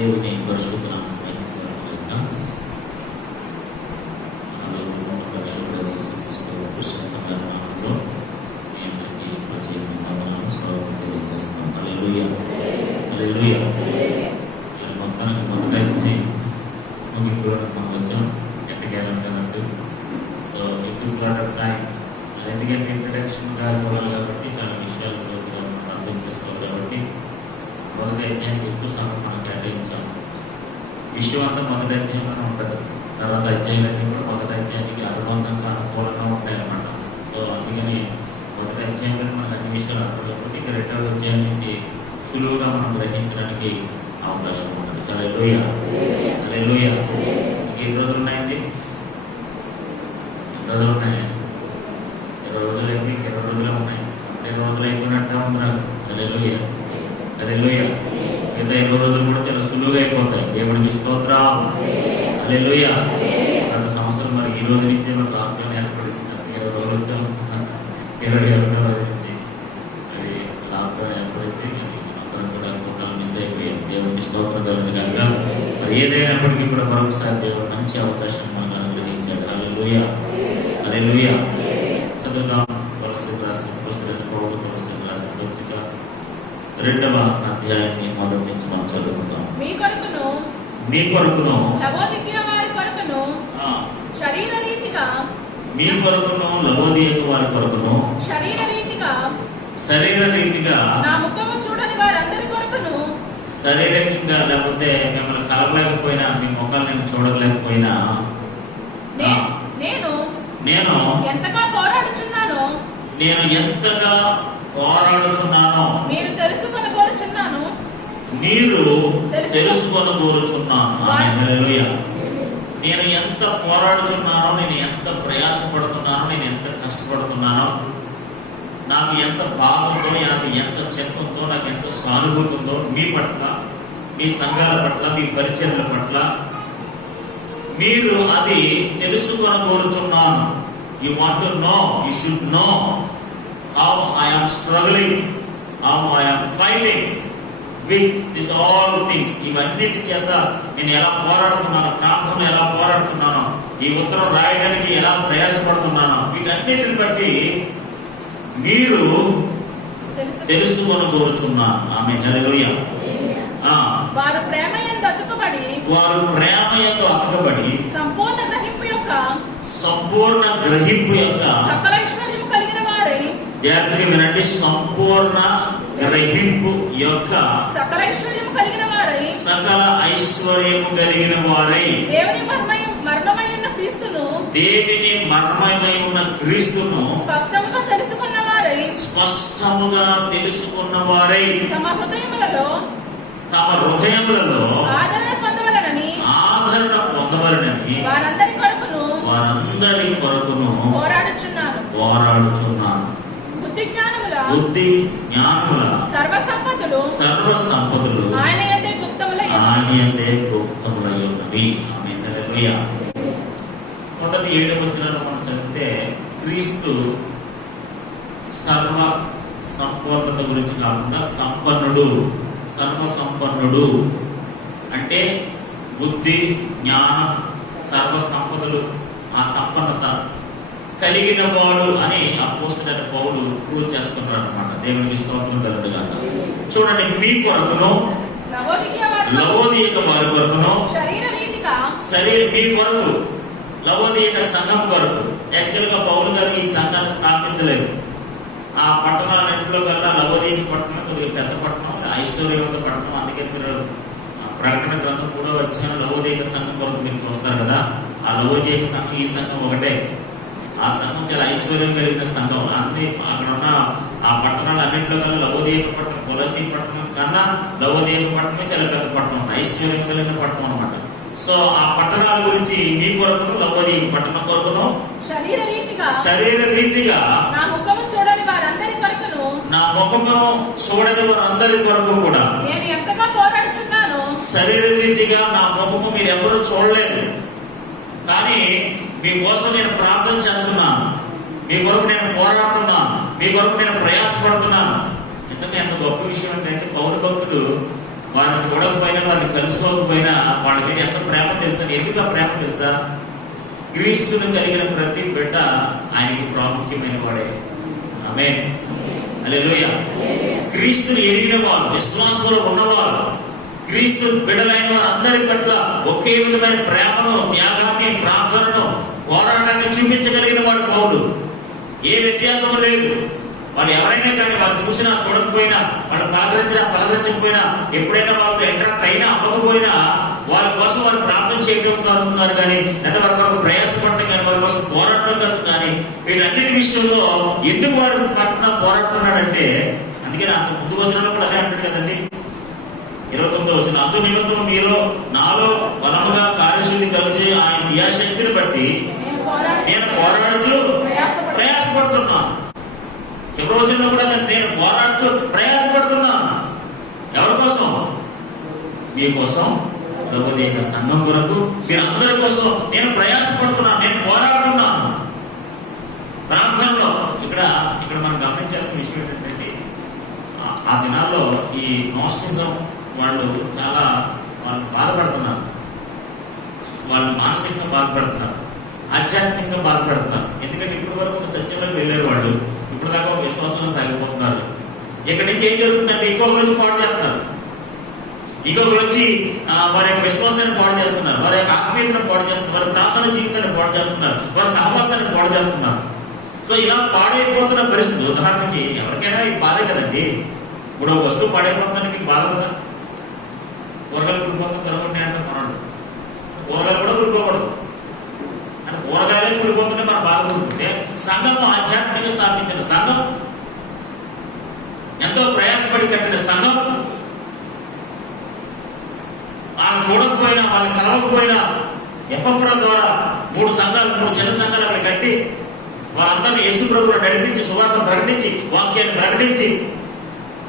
దేవుని పరిశుద్ధ మొత్తానికి మొదలైతే ముగింపు మనం వచ్చాం ఎట్టగేలంటే. సో ఇప్పుడు టైం ఎందుకంటే ఇంట్రడక్షన్ కావాలి కాబట్టి చాలా విషయాలు అర్థం చేసుకోవాలి కాబట్టి మొదటి అధ్యాయానికి ఎక్కువ సమయం మనం కేటాయించాము. విషయం అంతా మొదటి అధ్యాయంలోనే ఉంటుంది. తర్వాత అధ్యాయాలన్నీ కూడా మొదటి అధ్యాయానికి అనుబంధంగా అనుకూలంగా ఉంటాయన్నమాట. సో అందుకని మొదటి అధ్యాయంలో మనకు అన్ని విషయాలు అర్థమైపోతే ఇక రెండవ అధ్యాయం నుంచి సులువుగా మనం గ్రహించడానికి అవకాశం ఉంటుంది. హల్లెలూయ హల్లెలూయ. ఎన్ని రోజులు ఉన్నాయండి? 2 రోజులు ఉన్నాయి. 20 రోజులు ఏంటి? 20 రోజులే ఉన్నాయి. 20 రోజులు అయిపోయినట్టే ఉందిరా. హల్లెలూయ హల్లెలూయ. మిగతా 20 రోజులు కూడా చాలా సులువుగా అయిపోతాయి. దేవుడికి స్తోత్రం. హల్లెలూయ. గత సంవత్సరం మరి ఈ రోజు నుంచి మనకు లాక్డౌన్ ఏర్పడింది. 20 రోజులు వచ్చాం. 21వ రోజు నుంచి మరి లాక్డౌన్ ఏర్పడింది. అందరం కూడా కుటుంబాలు మిస్ అయిపోయాం. దేవుడికి స్తోత్రం కలుగుతుంది కనుక మరి ఏదైనప్పటికీ కూడా మరొకసారి దేవుడు మంచి అవకాశం మనకు అనుగ్రహించాడు. హల్లెలూయ హల్లెలూయ. చదువుదాం. పరిస్థితి రాసిన పుస్తకం పౌలు పరిస్థితి రాసిన పత్రిక 2వ అధ్యాయాన్ని మొదటి నుంచి మనం చదువుకుందాం. మీ కొరకును లవోదికయ వారి కొరకును శరీర రీతిగా మీ కొరకును లవోదికయ వారి కొరకును శరీర రీతిగా నా ముఖము చూడని వారందరి కొరకును శరీరంగా లేకపోతే మిమ్మల్ని కలవలేకపోయినా మీ ముఖాలు నేను చూడలేకపోయినా నేను ఎంతగా పోరాడుచున్నానో మీరు తెలుసుకొనగోరుచున్నాను. హల్లెలూయా. నేను ఎంత పోరాడుతున్నానో, నేను ఎంత ప్రయాసపడుతున్నానో, నేను ఎంత కష్టపడుతున్నానో, నాకు ఎంత బాధ ఉందో, నాకు ఎంత చింత ఉందో, నాకు ఎంత సానుభూతి ఉందో మీ పట్ల, మీ సంఘాల పట్ల, మీ పరిచర్ల పట్ల మీరు అది తెలుసుకొనగోరుచున్నాను. You want to know, you should know how I am struggling, how I am fighting with these all things. ఇవన్నిటి చేత నేను ఎలా పోరాడుతున్నాను, ప్రార్థనలో ఎలా పోరాడుతున్నాను, ఈ ఉత్తరం రాయడానికి ఎలా ప్రయాసపడుతున్నాను, వీటన్నిటిని బట్టి మీరు తెలుసుకొనగోరుచున్నాను. ఆమేన్. హల్లెలూయా. వారు ప్రేమ యందు అతుకబడి సంపూర్ణ గ్రహింపు యొక్క సకల ఐశ్వర్యము కలిగిన వారై. జాగ్రత్తగా వినండి. సంపూర్ణ గ్రహింపు యొక్క సకల ఐశ్వర్యము కలిగిన వారై దేవుని మర్మమై ఉన్న క్రీస్తును స్పష్టముగా తెలుసుకున్న వారై తమ హృదయములలో ఆదరణ పొందవలనని వారందరి కొరకును పోరాడుచున్నాను. బుద్ధి జ్ఞానముల సర్వ సంపదలు ఆయన యందే గుప్తములై ఉన్నవి. ఆమేన్. హల్లెలూయా. మొదటి 7వ వచనంలో మనం చదివితే క్రీస్తు సర్వ సంపూర్ణత గురించి కాకుండా సర్వ సంపన్నుడు అంటే బుద్ధి జ్ఞానం సర్వ సంపదలు ఆ సంపన్నత కలిగిన వాడు అని అపోస్తలుడైన పౌలు ప్రూవ్ చేస్తున్నాడు అన్నమాట. దేవునికి స్తోత్రం కలుగునుగాక. చూడండి, మీ కొరకును లవోదిక వారి కొరకును మీ కొరకు లవోదిక సంఘం కొరకు. యాక్చువల్ గా పౌలు గారు ఈ సంఘాన్ని స్థాపించలేదు. ఆ పట్టణాలన్నింటిలో కల్లా లవోదిక పట్టణం కొద్దిగా పెద్ద పట్టణం, ఐశ్వర్యవంత పట్టణం. అందుకే మీరు ప్రకటన గ్రంథం 3వ అధ్యాయం లవోదిక సంఘం కొరకు మీరు చూస్తారు కదా. ఆ లవోదిక సంఘం ఈ సంఘం ఒకటే. ఆ సంఘం చాలా ఐశ్వర్యం కలిగిన సంఘం. అన్ని అక్కడ ఉన్న ఆ పట్టణాలు అన్నింటిలో కన్నా లవోదిక పట్టణం, కొలసీ పట్టణం కన్నా లవోదిక పట్టణమే చాలా పెద్ద పట్టణం, ఐశ్వర్యం కలిగిన పట్టణం అన్నమాట. సో ఆ పట్టణాల గురించి మీ కొరకును లవోదిక పట్టణం కొరకును శరీర రీతిగా నా ముఖము చూడని వారందరి కొరకు కూడా నేను ఎంతగా పోరాడుచున్నాను. శరీర రీతిగా నా ముఖము మీరు ఎవరు చూడలేదు, కానీ మీ కోసం నేను ప్రార్థన చేస్తున్నాను, మీ కొరకు నేను పోరాడుతున్నాను, మీ కొరకు నేను ప్రయాసపడుతున్నాను. నిజంగా ఎంత గొప్ప విషయం ఏంటంటే పౌరు భక్తుడు వారిని చూడకపోయినా, వారిని కలుసుకోకపోయినా వాళ్ళ మీద ఎంత ప్రేమ తెలుసా? ఎందుకు ఆ ప్రేమ తెలుసా? క్రీస్తును కలిగిన ప్రతి బిడ్డ ఆయనకి ప్రాముఖ్యమైన వాడే. ఆమేన్, హల్లెలూయా. క్రీస్తుని ఎరిగిన వారు, విశ్వాసంలో ఉన్నవారు, క్రీస్తు బిడ్డలైన వారందరి పట్ల ఒకే విధమైన ప్రేమను, త్యాగాన్ని, ప్రార్థనను, పోరాటాన్ని చూపించగలిగిన వాడు పౌలు. ఏ వ్యత్యాసం లేదు. వాళ్ళు ఎవరైనా కానీ వాళ్ళు చూసినా చూడకపోయినా, వాళ్ళు పలకరించకపోయినా, ఎప్పుడైనా వాళ్ళతో ఇంటరాక్ట్ అయినా అవ్వకపోయినా వారి కోసం వారు ప్రార్థన చేయడం కలుగుతున్నారు కానీ, లేదా వారి కొరకు ప్రయాసపడటం కానీ, వారి కోసం పోరాటం కలుగు కానీ, వీటన్నిటి విషయంలో ఎందుకు వారు పట్ల పోరాడుతున్నాడంటే, అందుకని అంత ముందు వచనంలో కూడా అదే అంటాడు కదండి. 29వ వచనం, అందు నిమిత్తం మీరు నాలో బలముగా కార్యశుద్ధి కలిగి ఆయన క్రియాశక్తిని బట్టి నేను పోరాడుతూ ప్రయాసపడుతున్నాను. చివరి రోజుల్లో కూడా నేను పోరాడుతూ ప్రయాసపడుతున్నాను. ఎవరి కోసం? మీకోసం, ప్రభుదేవ సంఘం కొరకు, మీరందరి కోసం నేను ప్రయాసపడుతున్నాను, నేను పోరాడుతున్నాను. ప్రాంతంలో ఇక్కడ మనం గమనించాల్సిన విషయం ఏంటంటే, ఆ దినాల్లో ఈ నోస్టిజం వాళ్ళు చాలా బాధపడుతున్నారు. వాళ్ళు మానసికంగా బాధపడుతున్నారు, ఆధ్యాత్మికంగా బాధపడుతున్నారు. ఎందుకంటే ఇప్పటి వరకు సత్యంలోకి వెళ్ళారు వాళ్ళు, ఇప్పుడు దాకా విశ్వాసంలో సాగిపోతున్నారు. ఇక్కడి నుంచి ఏం జరుగుతుందంటే ఇంకొకరు వచ్చి పాడు చేస్తున్నారు, ఇంకొకరు వచ్చి వారి యొక్క విశ్వాసాన్ని పాడు చేస్తున్నారు, వారి యొక్క ఆత్మీయతను పాడు చేస్తున్నారు, వారి ప్రార్థన జీవితాన్ని పాడు చేస్తున్నారు, వారి సహవాసాన్ని పాడు చేస్తున్నారు. సో ఇలా పాడైపోతున్న పరిస్థితి. ఉదాహరణకి ఎవరికైనా ఈ బాధే కదండి. ఇప్పుడు ఒక వస్తువు పాడైపోతుందని మీకు బాధ కదా. కూరగాయలు కురిపోతుంది తరగండి అంటే మనడు, కూరగాయలు కూడా కురిపోకూడదు అంటే కూరగాయలే కురిపోతుంటే మన బాధ కురుకుంటే, సంఘము ఆధ్యాత్మిక స్థాపించిన సంఘం, ఎంతో ప్రయాసపడి కట్టిన సంఘం, వాళ్ళని చూడకపోయినా, వాళ్ళని కలవకపోయినా ఎఫ్ఎఫ్రా ద్వారా 3 చిన్న సంఘాలు అక్కడ కట్టి వారందరినీ యేసు ప్రభువును నడిపించి, సువార్తను ప్రకటించి, వాక్యాన్ని ప్రకటించి,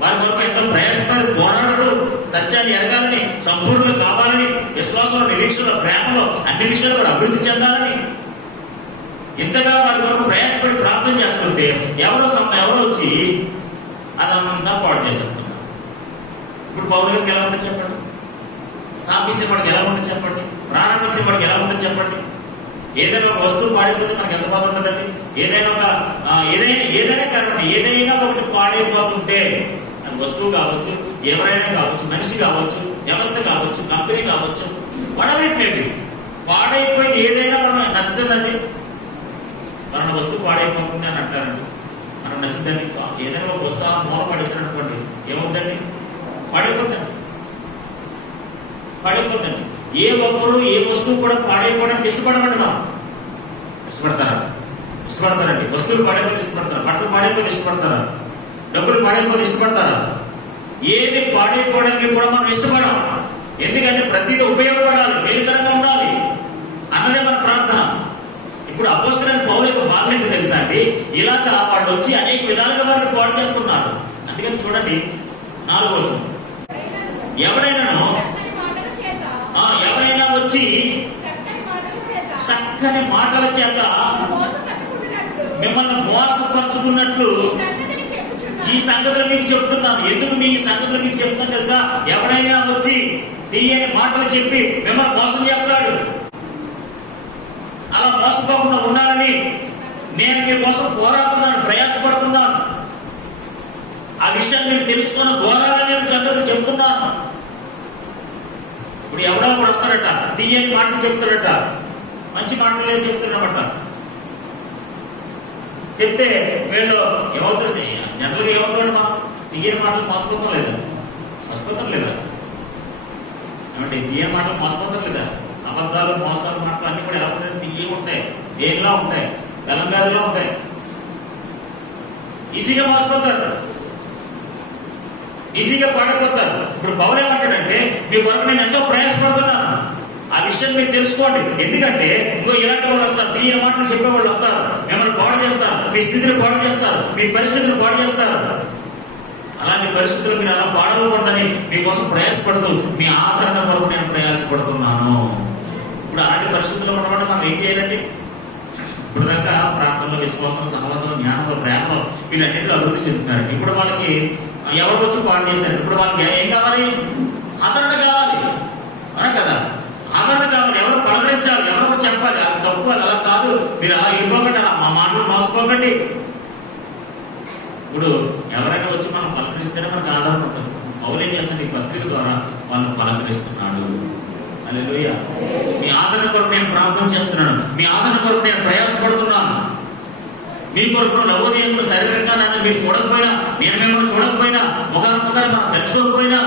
వారి కొరకు ఎంతో ప్రయాసపడి పోరాడుతూ సత్యాన్ని ఎరగాలని, సంపూర్ణంగా కావాలని, విశ్వాసంలో, నిరీక్షలో, ప్రేమలో అన్ని విషయాలు కూడా అభివృద్ధి చెందాలని ఇంతగా వారి కొరకు ప్రయాసపడి ప్రార్థన చేస్తుంటే ఎవరో వచ్చి అదంతా పాడు చేసేస్తున్నారు. ఇప్పుడు పౌలు గారికి ఎలా ఉంటుంది చెప్పండి? స్థాపించిన వాడికి ఎలా ఉంటుంది చెప్పండి? ప్రారంభించిన వాడికి ఎలా ఉంటుంది చెప్పండి? ఏదైనా ఒక వస్తువు పాడైపోతే మనకు ఎంత బాధ ఉంటుందండి? ఏదైనా కారణం, ఏదైనా ఒకటి పాడైపోతుంటే, అది వస్తువు కావచ్చు, ఎవరైనా కావచ్చు, మనిషి కావచ్చు, వ్యవస్థ కావచ్చు, కంపెనీ కావచ్చు, వడవైపోయింది. పాడైపోయింది ఏదైనా మనం నచ్చుతుందండి. మన వస్తువు పాడైపోతుంది అని అంటారండి. మనం నచ్చుతుంది. ఏదైనా ఒక వస్తువు మూల పడేసారనుకోండి, ఏమవుతుందండి? పాడైపోతుంది. ఏ ఒక్కరు ఏ వస్తువు కూడా పాడైపోవడానికి ఇష్టపడమంటున్నాం. ఇష్టపడతారండి. వస్తువులు పాడైపోతే ఇష్టపడతారు, బట్టలు పాడైపోతే ఇష్టపడతారా, డబ్బులు పాడైపోతే ఇష్టపడతారా? ఏది పాడైపోవడానికి కూడా మనం ఇష్టపడం. ఎందుకంటే ప్రతిదీ ఉపయోగపడాలి, మేలుకరంగా ఉండాలి అన్నదే మన ప్రార్థన. ఇప్పుడు అపోస్తలుడైన పౌలు యొక్క బాధ ఏంటో తెలుసా అండి? ఇలాగా వాళ్ళు వచ్చి అనేక విధాలుగా వారిని పాడు చేస్తున్నారు. అందుకని చూడండి 4వ వచనం, ఎవరైనా వచ్చి చక్కని మాటల చేత మిమ్మల్ని మోసపరుచుకున్నట్లు ఈ సంగతులు మీకు చెప్తున్నాను. ఎందుకు మీ సంగతులు మీకు చెప్తాను తెలుసా? ఎవరైనా వచ్చి తీయని మాటలు చెప్పి మిమ్మల్ని మోసం చేస్తాడు. అలా మోసపోకుండా ఉండాలని నేను మీకోసం పోరాడుతున్నాను, ప్రయాసపడుతున్నాను. ఆ విషయాన్ని మీరు తెలుసుకున్న ఘోరాలని నేను సంగతులు చెప్తున్నాను. ఇప్పుడు ఎవడో ఒకడు వస్తారట, తీయని మాటలు చెప్తారట, మంచి మాటలు లేదు చెప్తున్నామట. చెప్తే వీళ్ళు ఏమవుతుంది? జనరల్గా ఏమవుతాడు? మనం తీయని మాటలు మోసపోతాం లేదా? ఏమంటే తీయని మాటలు మోసపోతాం లేదా? అబద్ధాలు, మోసాలు, మాటలు అన్ని కూడా ఎలా ఉంటాయి? తీయ ఉంటాయి, దేనిలా ఉంటాయి, తెలంగాణలో ఉంటాయి. ఈజీగా మోసపోతారు, ఈజీగా పాడైపోతారు. ఇప్పుడు పౌలు ఏమంటాడంటే, మీ కొరకు నేను ఎంతో ప్రయాసపడుతున్నాను, ఆ విషయం మీరు తెలుసుకోండి. ఎందుకంటే ఇలాంటి వాళ్ళు వస్తారు, తీయ మాటలు చెప్పేవాళ్ళు వస్తారు, మిమ్మల్ని పాడు చేస్తారు, మీ స్థితిని పాడు చేస్తారు, మీ పరిస్థితిని పాడు చేస్తారు. అలాంటి పరిస్థితులు మీరు అలా పాడకూడదని మీకోసం ప్రయాసపడుతూ మీ ఆదరణ కొరకు నేను ప్రయాసపడుతున్నాను. ఇప్పుడు అలాంటి పరిస్థితుల్లో ఉన్నమాట మనం ఏం చేయాలండి? ఇప్పుడు దాకా ప్రార్థనలో, విశ్వాసం, సహవాసం, జ్ఞానంలో, ప్రేమలో వీళ్ళన్నింటిలో అభివృద్ధి చెందుతున్నారు. ఇప్పుడు వాళ్ళకి ఎవరు వచ్చి పాడు చేశారు? ఇప్పుడు వాళ్ళకి ఏం కావాలి? ఆదరణ కావాలి, అవునా కదా? ఆదరణ కావాలి. ఎవరు పలకరించాలి, ఎవరో చెప్పాలి, అది తప్పు, అది అలా కాదు, మీరు అలా ఇవ్వకండి, అలా మా మాటలు మోసపోకండి. ఇప్పుడు ఎవరైనా వచ్చి మనం పలకరిస్తేనే మనకు ఆదరణ ఉంటుంది. పౌలు ఏం చేస్తాడు? ఈ పత్రిక ద్వారా వాళ్ళని పలకరిస్తున్నాడు. హల్లెలూయా. మీ ఆదరణ కొరకు నేను ప్రార్థన చేస్తున్నాను, మీ ఆదరణ కొరకు నేను ప్రయాసపడుతున్నాను. మీ కొరకు లవోదియను శరీరంగా నన్ను మీరు చూడకపోయినా, నేను మిమ్మల్ని చూడకపోయినా, ముఖాముఖంగా మనం తెలుసుకోకపోయినా,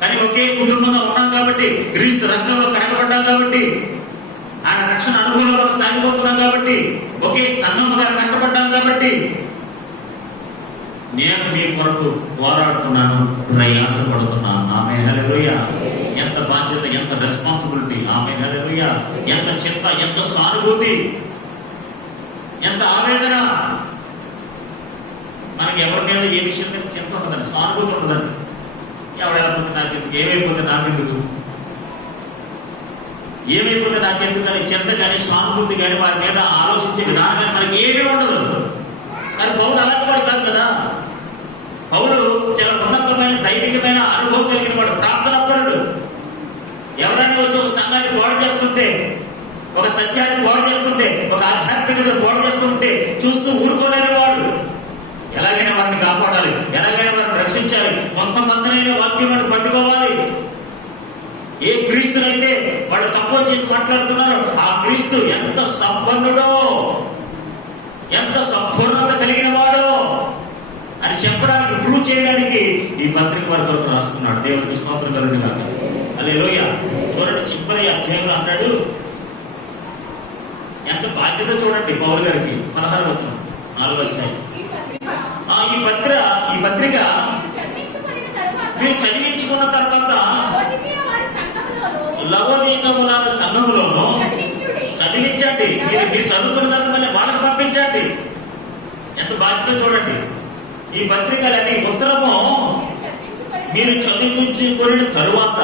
కానీ ఒకే కుటుంబంలో ఉన్నాం కాబట్టి, క్రీస్తు రక్తంలో కడగబడ్డాం కాబట్టి, ఆయన రక్షణ అనుభవంలో సాగిపోతున్నాం కాబట్టి, ఒకే సంఘముగా కట్టబడ్డాం కాబట్టి, నేను మీ కొరకు పోరాడుతున్నాను, ప్రయాసపడుతున్నాను. ఆమేన్, హల్లెలూయా. ఎంత బాధ్యత, ఎంత రెస్పాన్సిబిలిటీ. ఆమేన్, హల్లెలూయా. ఎంత చింత, ఎంత సానుభూతి, ఎంత ఆవేదన. మనకి ఎవరి మీద ఏ విషయం మీద చింత ఉండదండి, సానుభూతి ఉండదండి. ఎవడైనా పోతే నాకెందుకు, ఏమైపోతే నాకెందుకు, ఏమైపోతే నాకెందుకు అని చింత కానీ సానుభూతి కానీ వారి మీద ఆలోచించే విధానం కానీ మనకి ఏమీ ఉండదు. కానీ పౌలు అలాంటి వాడు కాదు కదా. పౌలు చాలా ఉన్నతమైన దైవికమైన అనుభవం కలిగిన వాడు, ప్రార్థనాపరుడు. ఎవరైనా వచ్చి ఒక సంఘాన్ని పాడు చేస్తుంటే, ఒక సత్యాన్ని పాడు చేస్తుంటే, ఒక ఆధ్యాత్మికతను పాడు చేస్తుంటే చూస్తూ ఊరుకోలేని వాడు. ఎలాగైనా వారిని కాపాడాలి, ఎలాగైనా వారిని రక్షించాలి, కొంతమందినైనా వాక్యం పట్టుకోవాలి. ఏ క్రీస్తునైతే వాడు తక్కువ చేసి మాట్లాడుతున్నారో ఆ క్రీస్తు ఎంత సంపన్నుడో, ఎంత సంపూర్ణత కలిగిన వాడో అని చెప్పడానికి, ప్రూవ్ చేయడానికి ఈ పత్రిక వారి కొరకు రాస్తున్నాడు. దేవునికి స్తోత్రం కలుగును గాక. హల్లెలూయా. చూడండి, చివరి అధ్యాయంలో అన్నాడు, ఎంత బాధ్యత చూడండి పౌలు గారికి. 16 వచనం, 4వ అధ్యాయం. ఈ పత్రిక మీరు చదివించుకున్న తర్వాత లవోదికయ సంఘములోను చదివించండి. మీరు చదువుకున్న తర్వాత మళ్ళీ వాళ్ళకి పంపించండి. ఎంత బాధ్యత చూడండి. ఈ పత్రికలని ఉత్తరము మీరు చదివించుకున్న తరువాత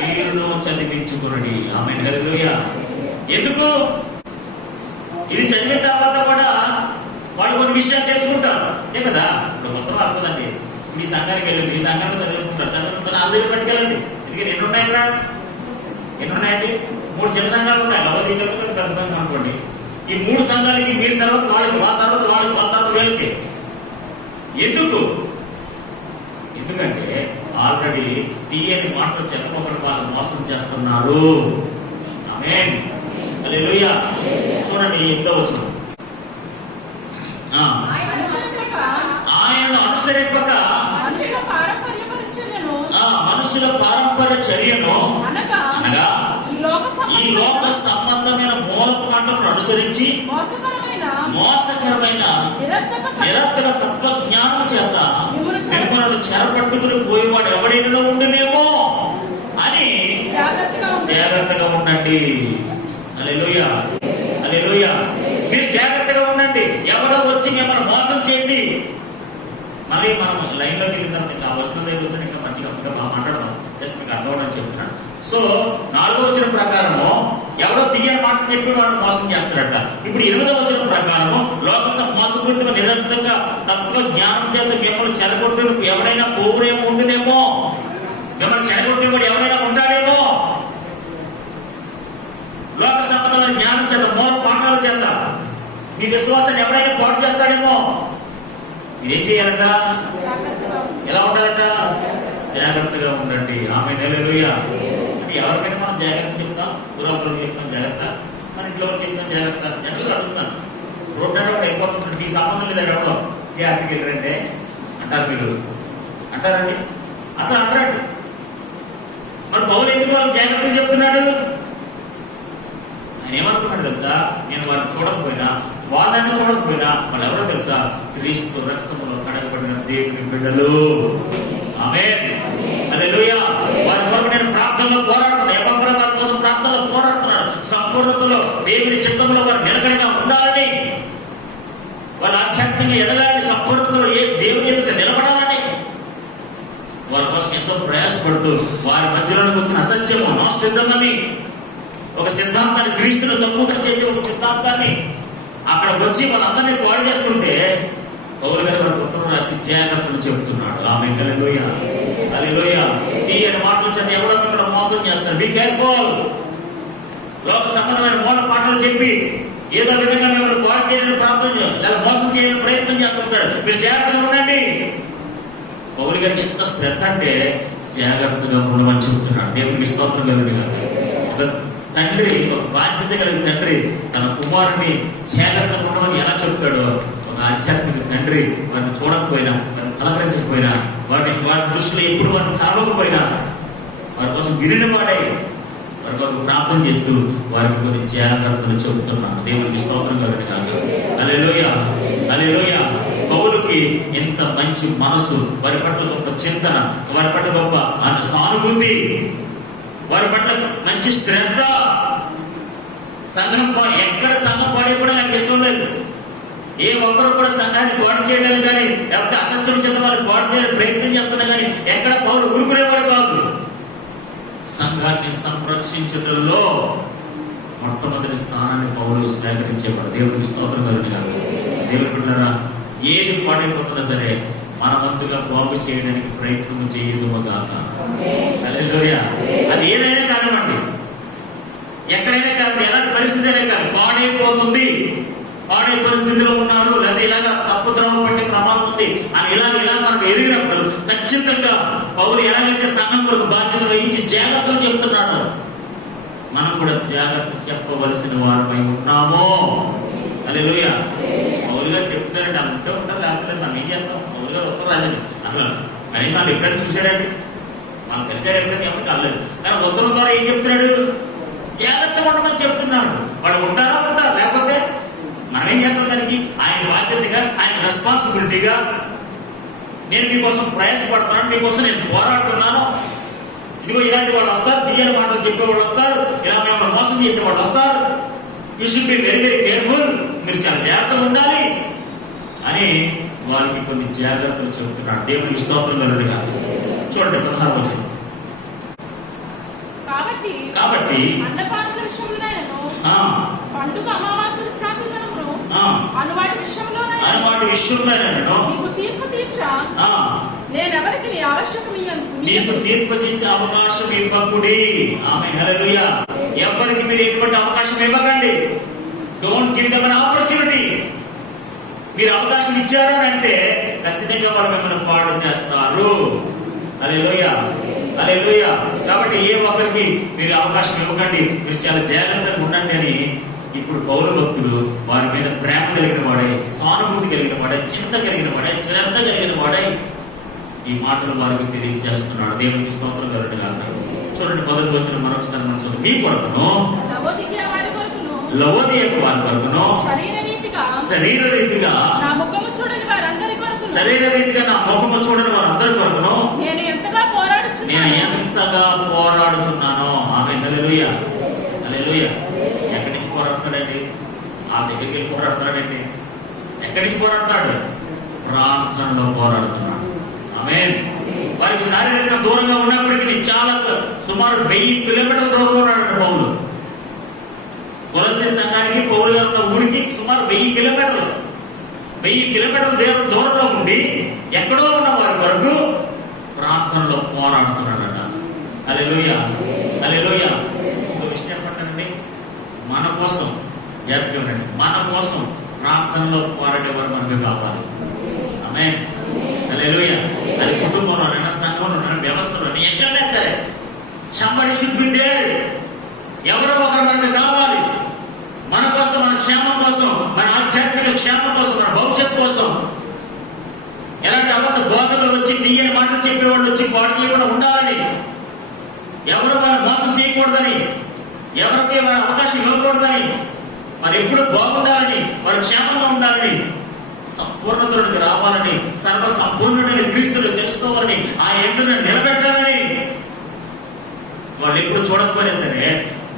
మీరును చదివించుకునండి. ఆమేన్, హల్లెలూయా. ఎందుకు? ఇది చదివిన తర్వాత కూడా వాడు కొన్ని విషయాలు తెలుసుకుంటారు, అంతే కదా. ఇప్పుడు మొత్తం అర్థదండి. మీ సంఘానికి వెళ్ళి మీ సంఘాన్ని చదివేసుకుంటారు, చదువుకుంటారు, అందరూ పట్టుకెళ్ళండి. ఎందుకంటే ఎన్ని ఉన్నాయి ఇక్కడ? ఎన్ని ఉన్నాయండి? 3 చిన్న సంఘాలు ఉన్నాయి. లవోదికయ పెద్ద సంఘం అనుకోండి. ఈ 3 సంఘాలకి మీరు తర్వాత వాళ్ళకి, వాళ్ళ తర్వాత వాళ్ళకి, వాళ్ళ తర్వాత వీళ్ళకి. ఎందుకు? ఎందుకంటే ఆల్రెడీ తీయని మాటలు చెత్తకొకటి వాళ్ళు మోసం చేస్తున్నారు. ఆమేన్, హల్లెలూయా. చూడండి, 8వ వచనం. ఆయనను అనుసరింపక మనుషుల పారంపర్య చర్యను అనగా ఈ లోక సంబంధమైన మూలపాఠములను అనుసరించి మోసకరమైన నిరర్థక తత్వజ్ఞానం చేత మిమ్మల్ని చెరపట్టుకుని పోయేవాడు ఎవడైనా ఉండునేమో అని జాగ్రత్తగా ఉండండి. హల్లెలూయా, హల్లెలూయా. మీరు జాగ్రత్తగా ఉండండి. ఎవడో వచ్చి మిమ్మల్ని మోసం చేసి, మళ్ళీ మనం లైన్లోకి వెళ్ళిన తర్వాత ఇంకా అవసరం లేదు, ఇంకా మంచిగా బాగా మాట్లాడదాం, జస్ట్ మీకు అర్థమని చెప్తున్నాను. సో 4వ వచనం ప్రకారము ఎవడో తీయని మాట చెప్పి వాడు మోసం చేస్తాడట. ఇప్పుడు 8వ వచనం ప్రకారము లోక మోసపూరిత నిరంతరంగా తత్వ జ్ఞానం చేత మిమ్మల్ని చెరగొట్టు ఎవడైనా పోవురేమో ఉండునేమో, మిమ్మల్ని చెరగొట్టేవాడు ఎవడైనా ఉంటాడేమో, లోక సంబంధమైన జ్ఞానం చేత, మూల పాఠాల చేత మీ విశ్వాసాన్ని ఎవడైనా పాటు చేస్తాడేమో. మీరేం చేయాలంట? ఎలా ఉండాలంట? జాగ్రత్తగా ఉండండి. ఆమేన్, హల్లెలూయా. అంటే ఎవరికైనా మనం జాగ్రత్త చెప్తాం, పురాపురం చెప్తాం జాగ్రత్త, మన ఇంట్లో చెప్తాం జాగ్రత్త. జనరల్గా అడుగుతాను, రోడ్డు అంటే ఒకటి అయిపోతుంటారు, మీ సంబంధం లేదండి, ఎవడో ఏ ఆటకి వెళ్ళారంటే అంటారు. మీరు అంటారండి? అసలు అంటారండి. మరి పౌలు ఎందుకు వాళ్ళు జాగ్రత్తగా చెప్తున్నాడు? ఆయన ఏమనుకున్నాడు తెలుసా? నేను వారిని చూడకపోయినా, వాళ్ళని చూడకపోయినా వాళ్ళు ఎవరో తెలుసా? క్రీస్తు రక్తంలో కడగబడిన దేవుని బిడ్డలు. ఆమేన్, హల్లెలూయా. వారి కొరకు నేను ప్రార్థనలో పోరాడుతున్నాను. ఎవరు వారి కోసం ప్రార్థనలో పోరాడుతున్నాను. సంపూర్ణతలో దేవుని చిత్తంలో వారు నిలకడగా ఉండాలని, వాళ్ళ ఆధ్యాత్మికంగా ఎదగాలని, సంపూర్ణతలో దేవుని ఎదుట నిలబడాలని వారి కోసం ఎంతో ప్రయాసపడుతూ వారి మధ్యలోకి వచ్చిన అసత్యము, నాస్టిజం అని ఒక సిద్ధాంతాన్ని, క్రీస్తును తక్కువగా చేసే ఒక సిద్ధాంతాన్ని అక్కడికి వచ్చి వాళ్ళందరినీ పాడు చేసుకుంటే పౌలు గారు వారికి ఉత్తరం రాసి జాగ్రత్తలు చెబుతున్నాడు. ఆమె హల్లెలూయా, హల్లెలూయా. తీయని మాటలు చేత ఎవరో ఇక్కడ మోసం చేస్తారు. Be careful. లోక సంబంధమైన మూల పాటలు చెప్పి ఏదో విధంగా మిమ్మల్ని పాడు చేయాలని ప్రార్థన లేదా మోసం చేయాలని ప్రయత్నం చేస్తుంటాడు. మీరు జాగ్రత్తగా ఉండండి. పౌలు గారికి ఎంత శ్రద్ధ అంటే జాగ్రత్తగా ఉండమని చెబుతున్నాడు. దేవునికి స్తోత్రం కలుగుగా. ఒక తండ్రి, ఒక బాధ్యత కలిగిన తండ్రి తన కుమారుని జాగ్రత్తగా ఉండమని ఎలా చెప్తాడో, ఒక ఆధ్యాత్మిక తండ్రి వారిని చూడకపోయినా, వారిని పలకరించకపోయినా, వారి దృష్టిలో ఎప్పుడు వారిని కలవకపోయినా వారి కోసం విరిన వాడై వారి కొరకు ప్రార్థన చేస్తూ వారికి కొన్ని జాగ్రత్తలు చెబుతున్నాను. దేవునికి స్తోత్రం కలుగుగా. హల్లెలూయా, హల్లెలూయా. పౌలుకి ఎంత మంచి మనసు, వారి పట్ల గొప్ప చింతన, వారి పట్ల గొప్ప సానుభూతి, వారి పట్ల మంచి శ్రద్ధ. సంఘం పాడు, ఎక్కడ సంఘం పాడే కూడా నాకు ఇష్టం లేదు. ఏ ఒక్కరు కూడా సంఘాన్ని పాడు చేయడానికి కానీ లేకపోతే అసత్యం చేత వారిని పాడు చేయాలని ప్రయత్నం చేస్తున్నా కానీ ఎక్కడ పౌలు ఊరుకునేవాడు కాదు. సంఘాన్ని సంరక్షించడంలో మొట్టమొదటి స్థానాన్ని పౌలు స్వీకరించేవాడు. దేవుడికి స్తోత్రం కలుగుగా. దేవుని బిడ్డలారా, ఏది పాడైపోతున్నా సరే మన వంతుగా బాగు చేయడానికి ప్రయత్నం చేయదుగాక. హల్లెలూయా. అది ఏదైనా కానివ్వండి, ఎక్కడైనా కాదు, ఎలాంటి పరిస్థితి అయినా కాదు, పాడైపోతుంది, పాడే పరిస్థితిలో ఉన్నారు, లేదా ఇలాగ తప్పుద్రవం పట్టే ప్రమాదం ఉంది అని ఇలా మనకు ఎదిగినప్పుడు ఖచ్చితంగా పౌలు ఎలాగైతే సంఘం కొరకు బాధ్యత వహించి జాగ్రత్తలు చెప్తున్నాడు, మనం కూడా జాగ్రత్త చెప్పవలసిన వారిపై ఉన్నామో. హల్లెలూయా. పౌలు గారు చెప్తున్నారంటే అంతే ఉంటారు, లేకపోతే మనం ఏం చేస్తాం? పౌలు గారు ఒక్క రాజండి, అసలు కనీసం వాళ్ళు ఎప్పుడైనా చూశాడండి, మనం కలిసాడు ఎప్పుడైనా ఎవరు కాలేదు. కానీ ఉత్తరం ద్వారా ఏం చెప్తున్నాడు? జాగ్రత్తగా ఉండమని చెప్తున్నాడు. వాడు ఉంటారా? ఉంటారు. లేకపోతే మనం ఏం చేస్తాం? దానికి ఆయన బాధ్యతగా, ఆయన రెస్పాన్సిబిలిటీగా నేను మీకోసం ప్రయాసపడుతున్నాను, మీకోసం నేను పోరాడుతున్నాను. ఇదిగో ఇలాంటి వాళ్ళు వస్తారు, తీయని మాటలు చెప్పేవాళ్ళు వస్తారు, ఇలా మిమ్మల్ని మోసం చేసేవాళ్ళు వస్తారు. You should be very very careful. మీరు చాలా జాగ్రత్తగా ఉండాలి అని వారికి కొన్ని జాగ్రత్తలు చెబుతున్నాడు. దేవునికి స్తోత్రం కలుగుగా. చూడండి 16వ వచనం. కాబట్టి అన్నపానముల విషయంలో నీకు తీర్పు తీర్చే అవకాశం ఇవ్వకుడి. ఆమేన్, హల్లెలూయా. ఎవరికి మీరు ఎటువంటి అవకాశం ఇవ్వకండి. Don't give them an opportunity. మీరు అవకాశం ఇచ్చారు అంటే ఖచ్చితంగా వాళ్ళు మిమ్మల్ని పాడు చేస్తారు. హల్లెలూయా, హల్లెలూయా. కాబట్టి ఏ ఒక్కరికి మీరు అవకాశం ఇవ్వకండి, మీరు చాలా జాగ్రత్తగా ఉండండి అని ఇప్పుడు పౌలు భక్తుడు వారి మీద ప్రేమ కలిగిన వాడై, సానుభూతి కలిగిన వాడై, చింత కలిగిన వాడై, శ్రద్ధ కలిగిన వాడై ఈ మాటలు వారికి తెలియజేస్తున్నాడు. దేవునికి స్తోత్రం కలుగుగా. చూడండి 1వ వచనం మరొకసారి మనం చూద్దాం. మీ కొరకును లవోదికయ వారి కొరకును శరీర రీతిగా నా ముఖము చూడని వారందరి కొరకును నేను ఎంతగా పోరాడుచున్నానో. ఆమేన్, హల్లెలూయా, హల్లెలూయా. ఎక్కడి నుంచి పోరాడుతున్నాడండి? ఆ దగ్గరికి పోరాడుతున్నాడండి. ఎక్కడి నుంచి పోరాడుతున్నాడు? ప్రార్థనలో పోరాడుతున్నాడు. ఆమేన్. వారికి శారీరకంగా దూరంగా ఉన్నప్పటికీ చాలా సుమారు 1000 కిలోమీటర్ల దూరంలో ఉన్నాడు పౌలు. కొలస్సీ సంఘానికి పౌలు గారు ఉన్న ఊరికి సుమారు 1000 కిలోమీటర్లు. 1000 కిలోమీటర్ల దూరంలో ఉండి ఎక్కడో ఉన్న వారి వరకు ప్రార్థనలో పోరాడుతున్నాడట. హల్లెలూయా, హల్లెలూయా. ఇంకో విషయం ఏమంటారండి? మన కోసం జాగ్రత్తగా, మన కోసం ప్రార్థనలో పోరాడేవారు మనకు కావాలి. ఆమేన్, హల్లెలూయా. అది కుటుంబంలోనైనా, సంఘంలోనైనా, వ్యవస్థలోనైనా, ఎక్కడైనా సరే somebody should be there. ఎవరో ఒకరు మనకు కావాలి. మన కోసం, మన క్షేమం కోసం, మన ఆధ్యాత్మిక క్షేమం కోసం, మన భవిష్యత్తు కోసం. ఎలాంటి అబద్ధ బోధలు వచ్చి తీయని మాటలు చెప్పేవాళ్ళు వచ్చి పాడు చేయకుండా ఉండాలని, ఎవరు వాళ్ళని మోసం చేయకూడదని, ఎవరికి వాళ్ళ అవకాశం ఇవ్వకూడదని, మరి ఎప్పుడు బాగుండాలని, వారు క్షేమంగా ఉండాలని, సంపూర్ణతలోకి రావాలని, సర్వ సంపూర్ణుడైన క్రీస్తుని తెలుసుకోవాలని, ఆ ఎదురుని నిలబెట్టాలని వాళ్ళు ఎప్పుడు చూడకపోయినా సరే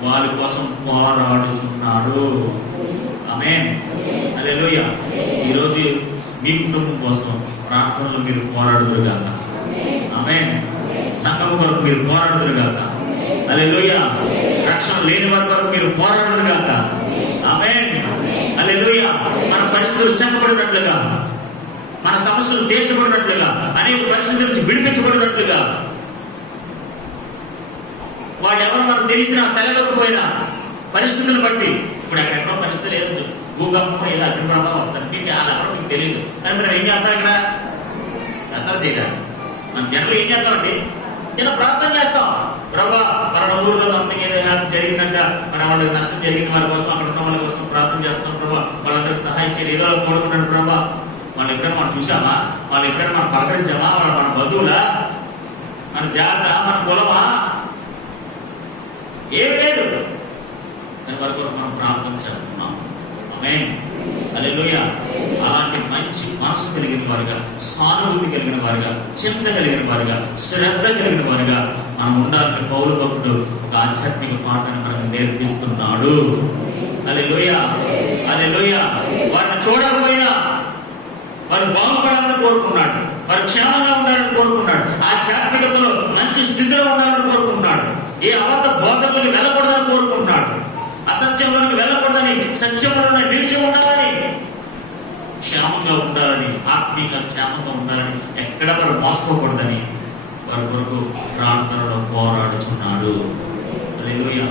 వాళ్ళ కోసం పోరాడుచున్నాడు. ఆమేన్, హల్లెలూయా. ఈరోజు మీ కుటుంబం కోసం ప్రార్థనలు మీరు పోరాడుదురుగాక. ఆమేన్. సంఘం కొరకు మీరు పోరాడుదురుగాక. హల్లెలూయా. రక్షణ లేని వారి కొరకు మీరు పోరాడుదురుగాక. ఆమేన్, హల్లెలూయా. హల్లెలూయా. మన పరిస్థితులు చెప్పబడినట్లుగా, మన సమస్యలు తీర్చబడినట్లుగా, అనేక పరిస్థితుల నుంచి విడిపించబడినట్లుగా, వాడు ఎవరు మనకు తెలిసినా తెలియకపోయినా పరిస్థితులు బట్టి, ఇప్పుడు ఎక్కడెక్కడో పరిస్థితులు లేదు, భూకంపం ఇలా అగ్ని ప్రభావం వస్తుంది, అలా ఎవరో మీకు తెలియదు. కానీ మనం ఏం చేస్తాం? ఇక్కడ అర్థం చేయడం మన జనరల్ ఏం చేస్తామండి? చిన్న ప్రార్థన చేస్తాం. ప్రభా మన ఊళ్ళో సంథింగ్ ఏదైనా జరిగిందంట, మన వాళ్ళకి నష్టం జరిగిన వాళ్ళ కోసం, అక్కడ ఉన్న వాళ్ళ కోసం ప్రార్థన చేస్తాం. ప్రభా వాళ్ళందరికీ సహాయం చేయాలి, ఏదో కోరుకున్నాడు. ప్రభా వాళ్ళు ఎప్పుడైనా మనం చూసామా? వాళ్ళు ఎప్పుడైనా మనం పలకరించామా? వాళ్ళు మన బంధువులా, మన జాత, మన కులమా? ఏమి లేదు. దాని వరకు మనం ప్రార్థన చేస్తున్నాం. ఆమేన్, హల్లెలూయా. అలాంటి మంచి మనసు కలిగిన వారుగా, సానుభూతి కలిగిన వారుగా, చింత కలిగిన వారుగా, శ్రద్ధ కలిగిన వారుగా మనం ఉండాలంటే పౌలు భక్తుడు ఒక ఆధ్యాత్మిక పాఠాన్ని మనకు నేర్పిస్తున్నాడు. హల్లెలూయా, హల్లెలూయా. వారిని చూడకపోయినా వారు బాగుపడాలని కోరుకున్నాడు, వారు క్షేమంగా ఉండాలని కోరుకున్నాడు, ఆధ్యాత్మికతలో మంచి స్థితిలో ఉండాలని కోరుకున్నాడు, ఏ అబద్ధ బోధకులు వెళ్ళకూడదని కోరుకున్నాడు, అసత్యంలోకి వెళ్ళకూడదని, సత్యంలోనే నిలిచి ఉండాలని, క్షేమంగా ఉండాలని, ఆత్మీయ క్షేమంగా ఉండాలని, ఎక్కడ వారు మోసపోకూడదని వారి కొరకు ప్రార్థనలో పోరాడుచున్నాడు. హల్లెలూయా.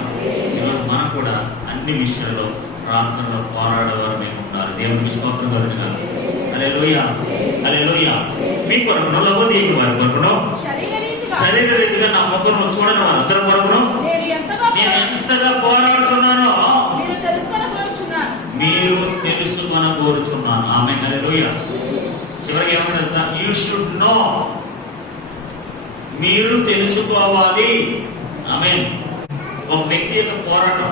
ఈరోజు మనం కూడా అన్ని విషయాల్లో ప్రార్థనలో పోరాడేవారు మేము ఉండాలి. దేవుని స్తోత్రం కలుగును. హల్లెలూయా, హల్లెలూయా. మీ కొరకును, లవోదికయ వారి కొరకును, శరీర రీతిగా నా ముఖమును చూడని వారందరి కొరకును నేను ఎంతగా పోరాడుతున్నానో మీరు తెలుసుకొనగోరుచున్నాను. ఆమేన్, హల్లెలూయా. చివరికి ఏమంటారు తెలుసా? యూ షుడ్ నో, మీరు తెలుసుకోవాలి. ఆమేన్. ఒక వ్యక్తి యొక్క పోరాటం,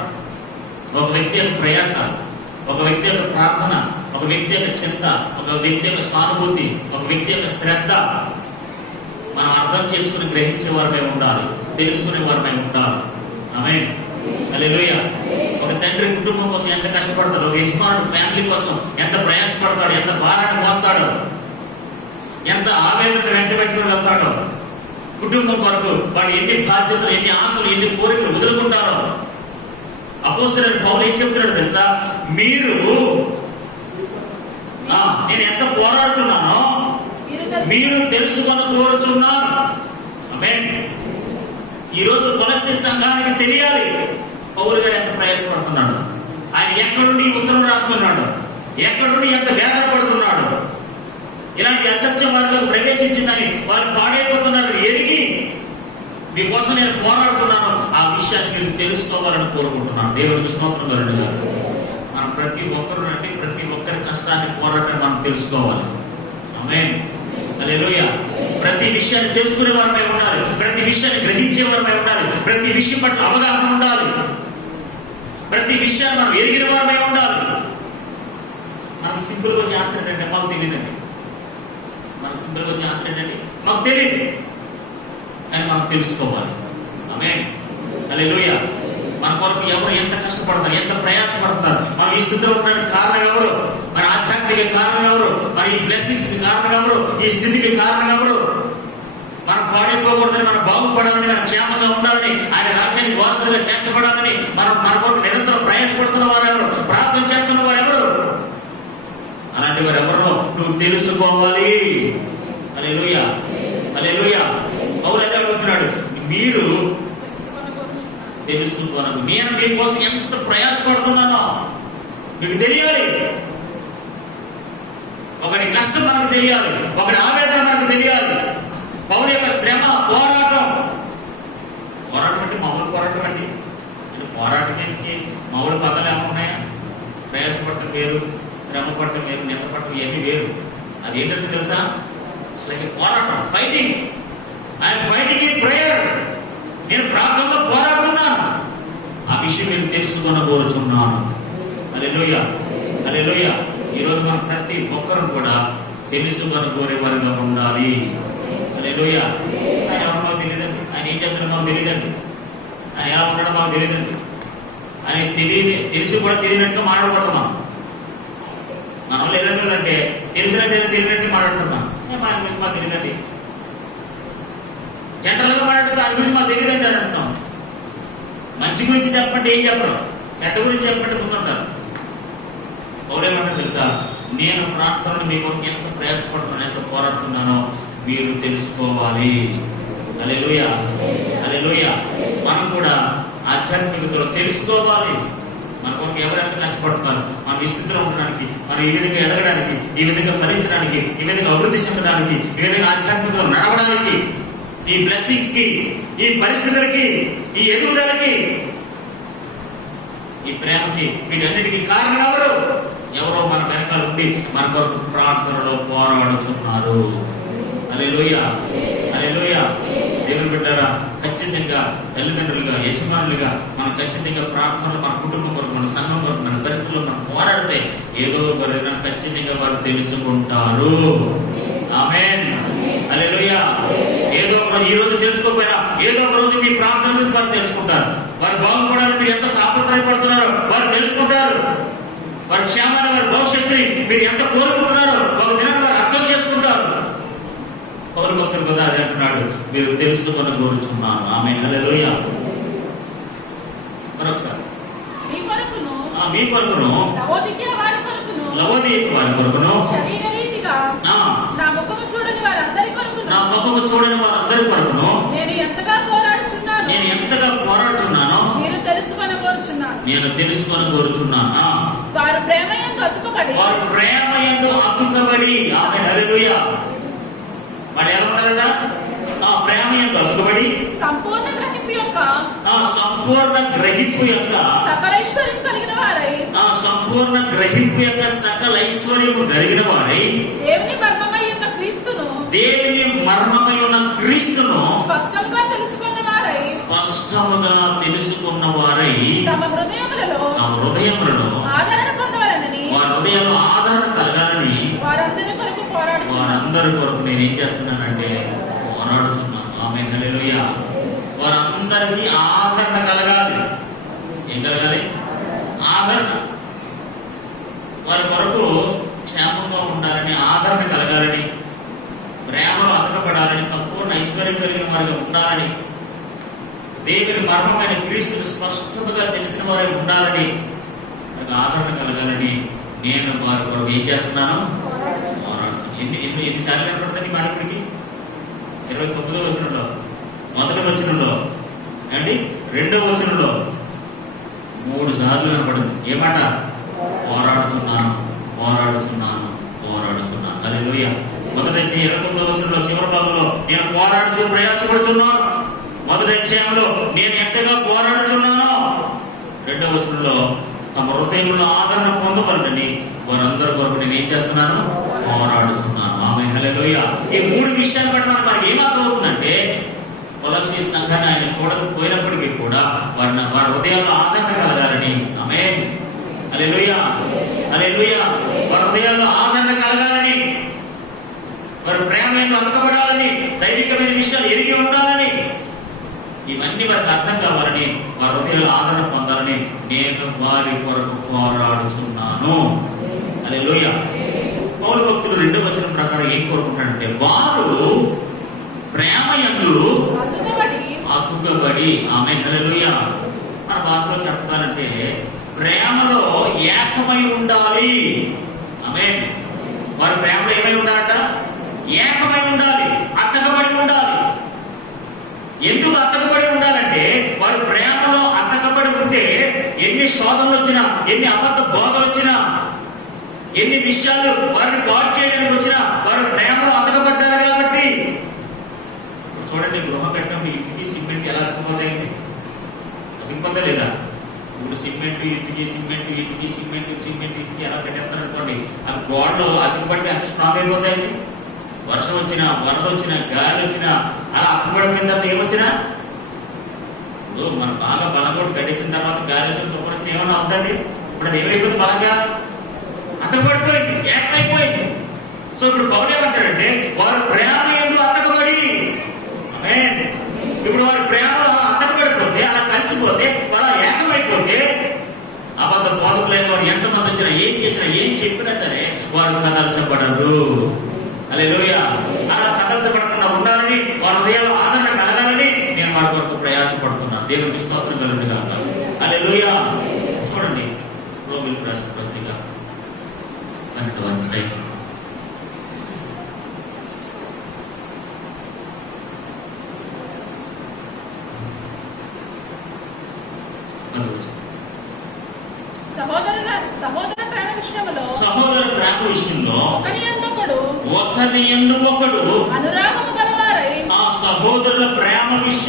ఒక వ్యక్తి యొక్క ప్రయాస, ఒక వ్యక్తి యొక్క ప్రార్థన, ఒక వ్యక్తి యొక్క చింత, ఒక వ్యక్తి యొక్క సానుభూతి, ఒక వ్యక్తి యొక్క శ్రద్ధ మనం అర్థం చేసుకుని గ్రహించే వారమై ఉండాలి, తెలుసుకునే వారమై ఉండాలి. ఆమేన్, హల్లెలూయా. ఒక తండ్రి కుటుంబం కోసం ఎంత కష్టపడతాడు, ఒక యజమానుడు ఫ్యామిలీ కోసం ఎంత ప్రయాసపడతాడు, ఎంత భారాన్ని మోస్తాడో, ఎంత ఆవేదన వెంట పెట్టుకుని వెళ్తాడో, కుటుంబం కొరకు వాడు ఎన్ని బాధ్యతలు, ఎన్ని ఆశలు, ఎన్ని కోరికలు వదులుకుంటారో. అపోస్తలుడైన పౌలు ఏం చెప్తున్నాడు తెలుసా? మీరు నేను ఎంత పోరాడుతున్నానో మీరు తెలుసుకొని కోరుచున్నాను. ఆమేన్. ఈరోజు కొలస్సీ సంఘానికి తెలియాలి పౌలు గారు ఎంత ప్రయాసపడుతున్నాడు, ఆయన ఎక్కడుండి ఉత్తరం రాసుకున్నాడు, ఎక్కడుండి ఎంత వేదన పడుతున్నాడు, ఇలాంటి అసత్యం వారిలో ప్రవేశించిందని వారు పాడైపోతున్నారు ఎరిగి మీకోసం నేను పోరాడుతున్నాను. ఆ విషయాన్ని మీరు తెలుసుకోవాలని కోరుకుంటున్నాను. దేవునికి స్తోత్రం కలుగును. మనం ప్రతి ఒక్కరు అంటే ప్రతి ఒక్కరి కష్టాన్ని, పోరాటాన్ని మనం తెలుసుకోవాలి. ఆమేన్, హల్లెలూయా. ప్రతి విషయాన్ని తెలుసుకునే వారమై ఉండాలి, ప్రతి విషయాన్ని గ్రహించే వారమై ఉండాలి, ప్రతి విషయం పట్ల అవగాహన ఉండాలి, ప్రతి విషయాన్ని మనం ఎరిగిన వారమై ఉండాలి. మనకు సింపుల్ గా ఆన్సర్ ఏంటంటే మాకు తెలియదండి. మనకు సింపుల్ గా ఆన్సర్ ఏంటంటే మాకు తెలియదు, కానీ మనం తెలుసుకోవాలి. ఆమేన్, హల్లెలూయా. మన కొరకు ఎవరు ఎంత కష్టపడతారు, ఎంత ప్రయాసపడతారు, మనం ఈ స్థితిలో ఉండడానికి కారణం ఎవరు, మన ఆధ్యాత్మిక కారణం ఎవరు, మన ఈ బ్లెస్సింగ్స్ కి కారణం ఎవరు, ఈ స్థితికి కారణం ఎవరు, మనం పాడైపోకూడదని, మనం బాగుపడాలని, మనం క్షేమంగా ఉండాలని, ఆయన రాజ్యానికి వారసులుగా చేర్చబడాలని మనం మన కొరకు నిరంతరం ప్రయాసపడుతున్న వారు ఎవరు, ప్రార్థన చేస్తున్న వారు ఎవరు, అలాంటి వారు ఎవరో నువ్వు తెలుసుకోవాలి. హల్లెలూయా, హల్లెలూయా. పౌలు అదే అడుగుతున్నాడు, మీరు తెలుసుకోను. నేను మీకోసం ఎంత ప్రయాసపడుతున్నానో మీకు తెలియాలి. ఒకటి కష్టం మనకు తెలియాలి, ఒకటి ఆవేదన మనకు తెలియాలి. పౌలు యొక్క శ్రమ, పోరాటం అంటే మామూలు పోరాటం అండి. పోరాటానికి మామూలు పదాలు ఏమున్నాయా? ప్రయాసపడటం వేరు, శ్రమ పడటం వేరు, నిద్ర పడటం ఏమీ వేరు. అదేంటంటే తెలుసా? పోరాటం, fighting. I'm fighting in prayer. నేను ప్రార్థనలో పోరాడుతున్నాను. ఆ విషయం నేను తెలుసుకొనగోరుచున్నాను. హల్లెలూయా, హల్లెలూయా. ఈరోజు మనం ప్రతి ఒక్కరు కూడా తెలుసుకొనగోరేవారుగా ఉండాలి. హల్లెలూయా. ఆయన ఎవరో తెలియదండి, ఆయన ఏం చెప్తున్నారో మాకు తెలియదండి, ఆయన ఎలా ఉండడం మాకు తెలియదండి. ఆయన తెలిసి కూడా తెలియనట్టుగా మాట్లాడబడుతున్నాం. మన వాళ్ళు ఎలాంటి తెలిసినా తెలియనట్టు మాట్లాడుతున్నాం. మాకు తెలియదండి, జనరల్గా మాట్లాడుతూ అది గురించి మాకు తెలియదండి అని అంటున్నాం. మంచి గురించి చెప్పండి ఏం చెప్పరు, చెడ్డ గురించి చెప్పండి ముందుంటారు. ఎవరేమంటారు తెలుసా? నేను ప్రార్థనలు మీకు ఎంత ప్రయాసపడుతున్నాను, ఎంత పోరాడుతున్నానో మీరు తెలుసుకోవాలి. హల్లెలూయా, హల్లెలూయా. మనం కూడా ఆధ్యాత్మికతలో తెలుసుకోవాలి. మన కొరకు ఎవరెంత కష్టపడుతున్నారు, మనం ఈ స్థితిలో ఉండడానికి, మనం ఈ విధంగా ఎదగడానికి, ఈ విధంగా ఫలించడానికి, ఈ విధంగా అభివృద్ధి చెందడానికి, ఈ విధంగా ఆధ్యాత్మికతలో నడవడానికి, ఈ బ్లెస్సింగ్స్ కి, ఈ పరిస్థితులకి, ఈ ఎదుగుదలకి, ఈ ప్రేమకి, వీటన్నిటికీ కారణం ఎవరు? ఎవరో మన వెనకాల ఉండి మన కొరకు ప్రార్థనలో పోరాడుతున్నారు. హల్లెలూయా, హల్లెలూయా. దేవుని బిడ్డలారా, ఖచ్చితంగా తల్లిదండ్రులుగా, యజమానులుగా మనం ఖచ్చితంగా ప్రార్థనలు మన కుటుంబం కొరకు, మన సంఘం కొరకు, మన పరిస్థితుల్లో మనం పోరాడితే ఏదో ఒక ఖచ్చితంగా వారు తెలుసుకుంటారు. ఆమేన్, హల్లెలూయా. ఏదో ఒక రోజు, ఈ రోజు తెలుసుకోకపోయినా ఏదో ఒక రోజు మీ ప్రార్థన నుంచి వారు తెలుసుకుంటారు. వారు బాగుపడాలని మీరు ఎంత తాపత్రయపడుతున్నారో వారు తెలుసుకుంటారు. వారి క్షేమాన్ని, వారి భవిష్యత్తుని మీరు ఎంత కోరుకుంటున్నారో ఒక దినాన్ని వారు అర్థం చేసుకుంటారు. పౌలు భక్తుడు కదా అది అంటున్నాడు, మీరు తెలుసుకొని కోరుచున్నాను. ఆమేన్, హల్లెలూయా. మరొకసారి మీ కొరకును లవోదికయ వారి కొరకును శరీరరీతిగా నా ముఖము చూడని వారందరి కొరకును నేను ఎంతగా పోరాడుచున్నానో మీరు తెలుసుకొని కోరుచున్నాను. వారు ప్రేమ యందు అతుకబడి ఆమేన్, హల్లెలూయా. వాడు ఎలా ఉంటారట? ప్రేమ యందు అతుకబడి సంపూర్ణ గ్రహింపు యొక్క సకల ఐశ్వర్యం కలిగిన వారై, సంపూర్ణ గ్రహింపు యొక్క సకల ఐశ్వర్యము కలిగిన వారై, దేవుని మర్మమై ఉన్న క్రీస్తును స్పష్టముగా తెలుసుకున్న వారై తమ హృదయములలో ఆదరణ పొందవలెనని, వారి హృదయంలో ఆదరణ కలగాలని వారందరి కొరకు నేను ఏం చేస్తున్నానంటే పోరాడుతున్నాను. ఆమేన్, హల్లెలూయా. వారందరికీ ఆదరణ కలగాలి. ఏం కలగాలి? ఆదరణ. వారి కొరకు క్షేమంగా ఉండాలని, ఆదరణ కలగాలని, ప్రేమలో అతకపడాలని, సంపూర్ణ ఐశ్వర్యం కలిగిన వారిగా ఉండాలని, దేవుని మర్మమైన క్రీస్తుని స్పష్టంగా తెలిసిన వారై ఉండాలని, ఆదరణ కలగాలని నేను వారి కొరకు ఏం చేస్తున్నాను? పోరాడుతున్నాను. ఎన్నిసార్లు కనపడుతుంది మానవుడికి? 29వ వచనంలో, మొదటి వచనంలో అండి, 2వ వచనంలో 3 సార్లు కనపడింది. ఏమాట? పోరాడుతున్నాను, పోరాడుతున్నాను, పోరాడుతున్నాను. హల్లెలూయా. మొదటి 29వ వచనంలో చివరి భాగంలో నేను పోరాడుతూ ప్రయాసపడుతున్నాను. మొదటి అధ్యాయంలో నేను ఎంతగా పోరాడుతున్నానో, 2వ వచనంలో తమ హృదయంలో ఆదరణ పొందవలనని వారందరి కొరకు నేను ఏం చేస్తున్నాను? పోరాడుతున్నాను. ఆమేన్, హల్లెలూయా. ఈ 3 విషయాలు బట్టి మనకి ఏమర్థం అవుతుందంటే, కొలస్సీ సంఘాన్ని ఆయన చూడకపోయినప్పటికీ కూడా వారి హృదయాల్లో ఆదరణ కలగాలని. ఆమేన్, హల్లెలూయా, హల్లెలూయా. వారి హృదయాల్లో ఆదరణ కలగాలని, వారి ప్రేమ యందు అతకబడాలని, దైవికమైన విషయాలు ఎరిగి ఉండాలని, ఇవన్నీ వారికి అర్థం కావాలని, వారి హృదయాల్లో ఆదరణ పొందాలని నేను వారి కొరకు పోరాడుతున్నాను. హల్లెలూయా. పౌలు భక్తులు 2వ వచనం ప్రకారం ఏం కోరుకుంటాడంటే, వారు ప్రేమ యందు అతుకబడి. ఆమేన్, హల్లెలూయా. మన భాషలో చెప్పాలంటే ప్రేమలో ఏకమై ఉండాలి. ఆమేన్. వారు ప్రేమలో ఏమై ఉండాలట? ఏకమై ఉండాలి, అతకబడి ఉండాలి. ఎందుకు అతకబడి ఉండాలంటే, వారు ప్రేమలో అతకబడి ఉంటే ఎన్ని శోధనలు వచ్చినా, ఎన్ని అబద్ధ బోధలు వచ్చినా, ఎన్ని విషయాలు వారిని పాడు చేయడానికి వచ్చినా వారు ప్రేమలో అతకబడ్డారు కాబట్టి. చూడండి, గృహ కట్టినప్పుడు ఇంటికి సిమెంట్ ఎలా అతుకుపోతాయండి? అతుకుపోతా? ఇప్పుడు సిమెంట్ ఇంటికి, సిమెంట్ ఇంటికి, సిమెంట్ ఇంటికి ఎలా కట్టేస్తారు అనుకోండి, ఆ గోడలు అతుకుపట్టి అంత స్ట్రాంగ్ అయిపోతాయండి. వర్షం వచ్చినా, వరద వచ్చినా, గాలి వచ్చినా, అలా అతుకుపడిపోయిన తర్వాత ఏమొచ్చినా, ఇప్పుడు మనం బాగా బలంగా కట్టేసిన తర్వాత గాలి వచ్చిన తుప్పటి ఏమన్నా అవుతుంది? ఇప్పుడు అది ఏమైపోయింది? బలంగా అతకబడిపోయింది, ఏకమైపోయింది. సో ఇప్పుడు పౌలు ఏమంటాడంటే, వారు ప్రేమ యందు అతకబడి. ఆమేన్. ఇప్పుడు వారి ప్రేమలో అతకబడిపోతే, అలా కలిసిపోతే, అలా ఏకమైపోతే, అబద్ధ బోధకులైన వారు ఎంతమంది వచ్చినా, ఏం చేసినా, ఏం చెప్పినా సరే వారు కదల్చబడరు. హల్లెలూయా. అలా కదల్చబడకుండా ఉండాలని, వారి హృదయాల్లో ఆదరణ కలగాలని నేను వారి కొరకు ప్రయాసపడుతున్నాను. దేవునికి స్తోత్రం కలుగును గాక. హల్లెలూయా. చూడండి, రోమీయులకు రాసిన పత్రిక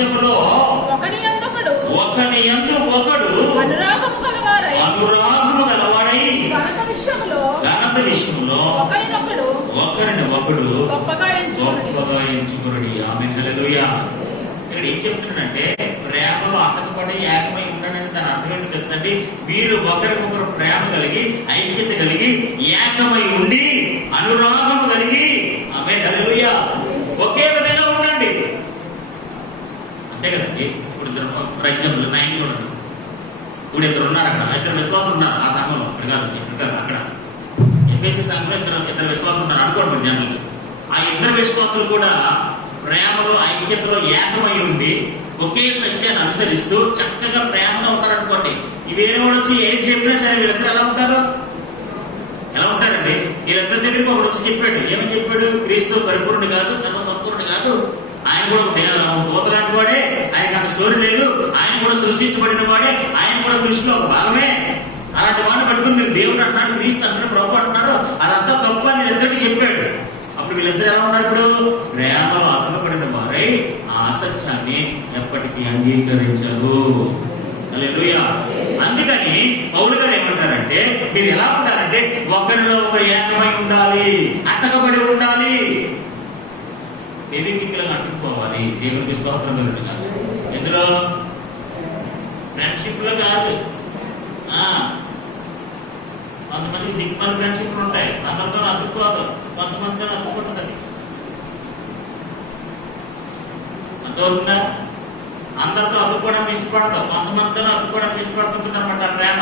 విషయంలో ఒకని యందు ఒకడు అనురాగము గలవాడై ఘనత విషయంలో ఒకరిని ఒకడు గొప్పగా ఎంచుకునుడి. ఆమేన్, హల్లెలూయా. ఇక్కడ ఏం చెప్తున్నాడంటే ప్రేమలో అతకపడి ఏకమై ఉండడానికి దాని అర్థం ఏంటో తెలుసండి. మీరు ఒకరికొకరు ప్రేమ కలిగి, ఐక్యత కలిగి, ఏకమై ఉండి, అనురాగము కలిగి, ఆమేన్, హల్లెలూయా, ఒకే విధంగా ఉండండి. అంతే కదండి. ఇప్పుడు ఫర్ ఎగ్జాంపుల్ 9 చూడండి. ఇప్పుడు ఇద్దరు ఉన్నారు, అక్కడ ఇద్దరు విశ్వాసం ఉన్నారు ఆ సంఘంలో. అక్కడ ఎఫెసీ సంఘంలో ఇద్దరు విశ్వాసం ఉన్నారు అనుకోండి. జనాలు ఆ ఇద్దరు విశ్వాసులు కూడా ప్రేమలో, ఐక్యతలో ఏకమై ఉండి ఒకే సత్యాన్ని అనుసరిస్తూ చక్కగా ప్రేమగా ఉంటారనుకోండి. ఈ వేరే వాడు వచ్చి ఏం చెప్పినా సరే వీళ్ళిద్దరు ఎలా ఉంటారండి? వీళ్ళిద్దరి దగ్గరికి ఒకడు వచ్చి చెప్పాడు. ఏమని చెప్పాడు? క్రీస్తు పరిపూర్ణుడు కాదు, సంపూర్ణుడు కాదు, ఆయన కూడా దూత లాంటి వాడే, ఆయనకు అంత స్టోరీ లేదు, ఆయన కూడా సృష్టించబడిన వాడే, ఆయన కూడా సృష్టిలో ఒక భాగమే. అలాంటి వాడిని పట్టుకుని మీరు దేవుడు అంటున్నాడు, క్రీస్తు అంటున్నారు, ప్రభు అంటున్నారు, అదంతా తప్పు అని వీళ్ళిద్దరికి చెప్పాడు. అప్పుడు వీళ్ళిద్దరు ఎలా ఉన్నారు? ఇప్పుడు ప్రేమలో అతనపడిన వారై ఆ సత్యాన్ని ఎప్పటికీ అంగీకరించరు. హల్లెలూయా. అందుకని పౌలు గారు ఏమంటారంటే మీరు ఎలా ఉంటారంటే ఒకరిలో ఒక ఏకమై ఉండాలి, అతకబడి ఉండాలి, తెలివికిలకు అంటుకోవాలి. దేవునికి స్తోత్రం కలుగునుగా. ఎందులో? ఫ్రెండ్షిప్ లో కాదు. కొంతమంది దిగ్మల ఫ్రెండ్షిప్లు ఉంటాయి, అందరితో అతుక్కోదు, కొంతమందితో అతుక్కుంటుంది. అది అర్థమవుతుందా? అందరితో అతుక్కోవడానికి ఇష్టపడతాం, కొంతమందితో అతుక్కోవడానికి ఇష్టపడుతుంటుంది అనమాట. ప్రేమ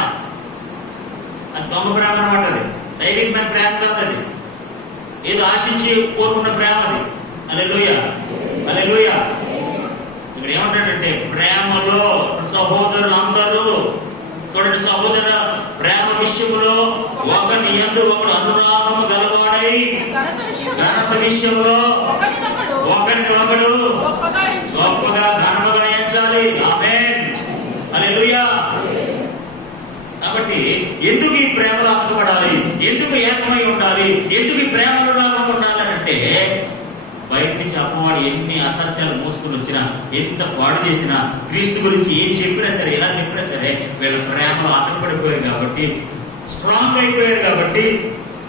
అది దొంగ ప్రేమ అనమాట. అది దైవికమైన ప్రేమ కాదు, అది ఏదో ఆశించి కోరుకున్న ప్రేమ అది. హల్లెలూయా, హల్లెలూయా. ఇక్కడ ఏమంటాడంటే ప్రేమలో సహోదరులందరూ చూడండి, సహోదర ప్రేమ విషయంలో ఒకని యందు ఒకడు అనురాగము గలవాడై ఘనత విషయంలో ఒకరిని ఒకడు గొప్పగా ఘనముగా ఎంచాలి. ఆమేన్, హల్లెలూయా. కాబట్టి ఎందుకు ఈ ప్రేమలో అతకబడాలి? ఎందుకు ఏకమై ఉండాలి? ఎందుకు ఈ ప్రేమలో రాగం ఉండాలి అంటే బయట నుంచి అమ్మవాడు ఎన్ని అసత్యాలు మూసుకుని వచ్చినా, ఎంత పాడు చేసినా, క్రీస్తు గురించి ఏం చెప్పినా సరే, ఎలా చెప్పినా సరే వీళ్ళ ప్రేమలో అతకబడిపోయారు కాబట్టి, స్ట్రాంగ్ అయిపోయారు కాబట్టి,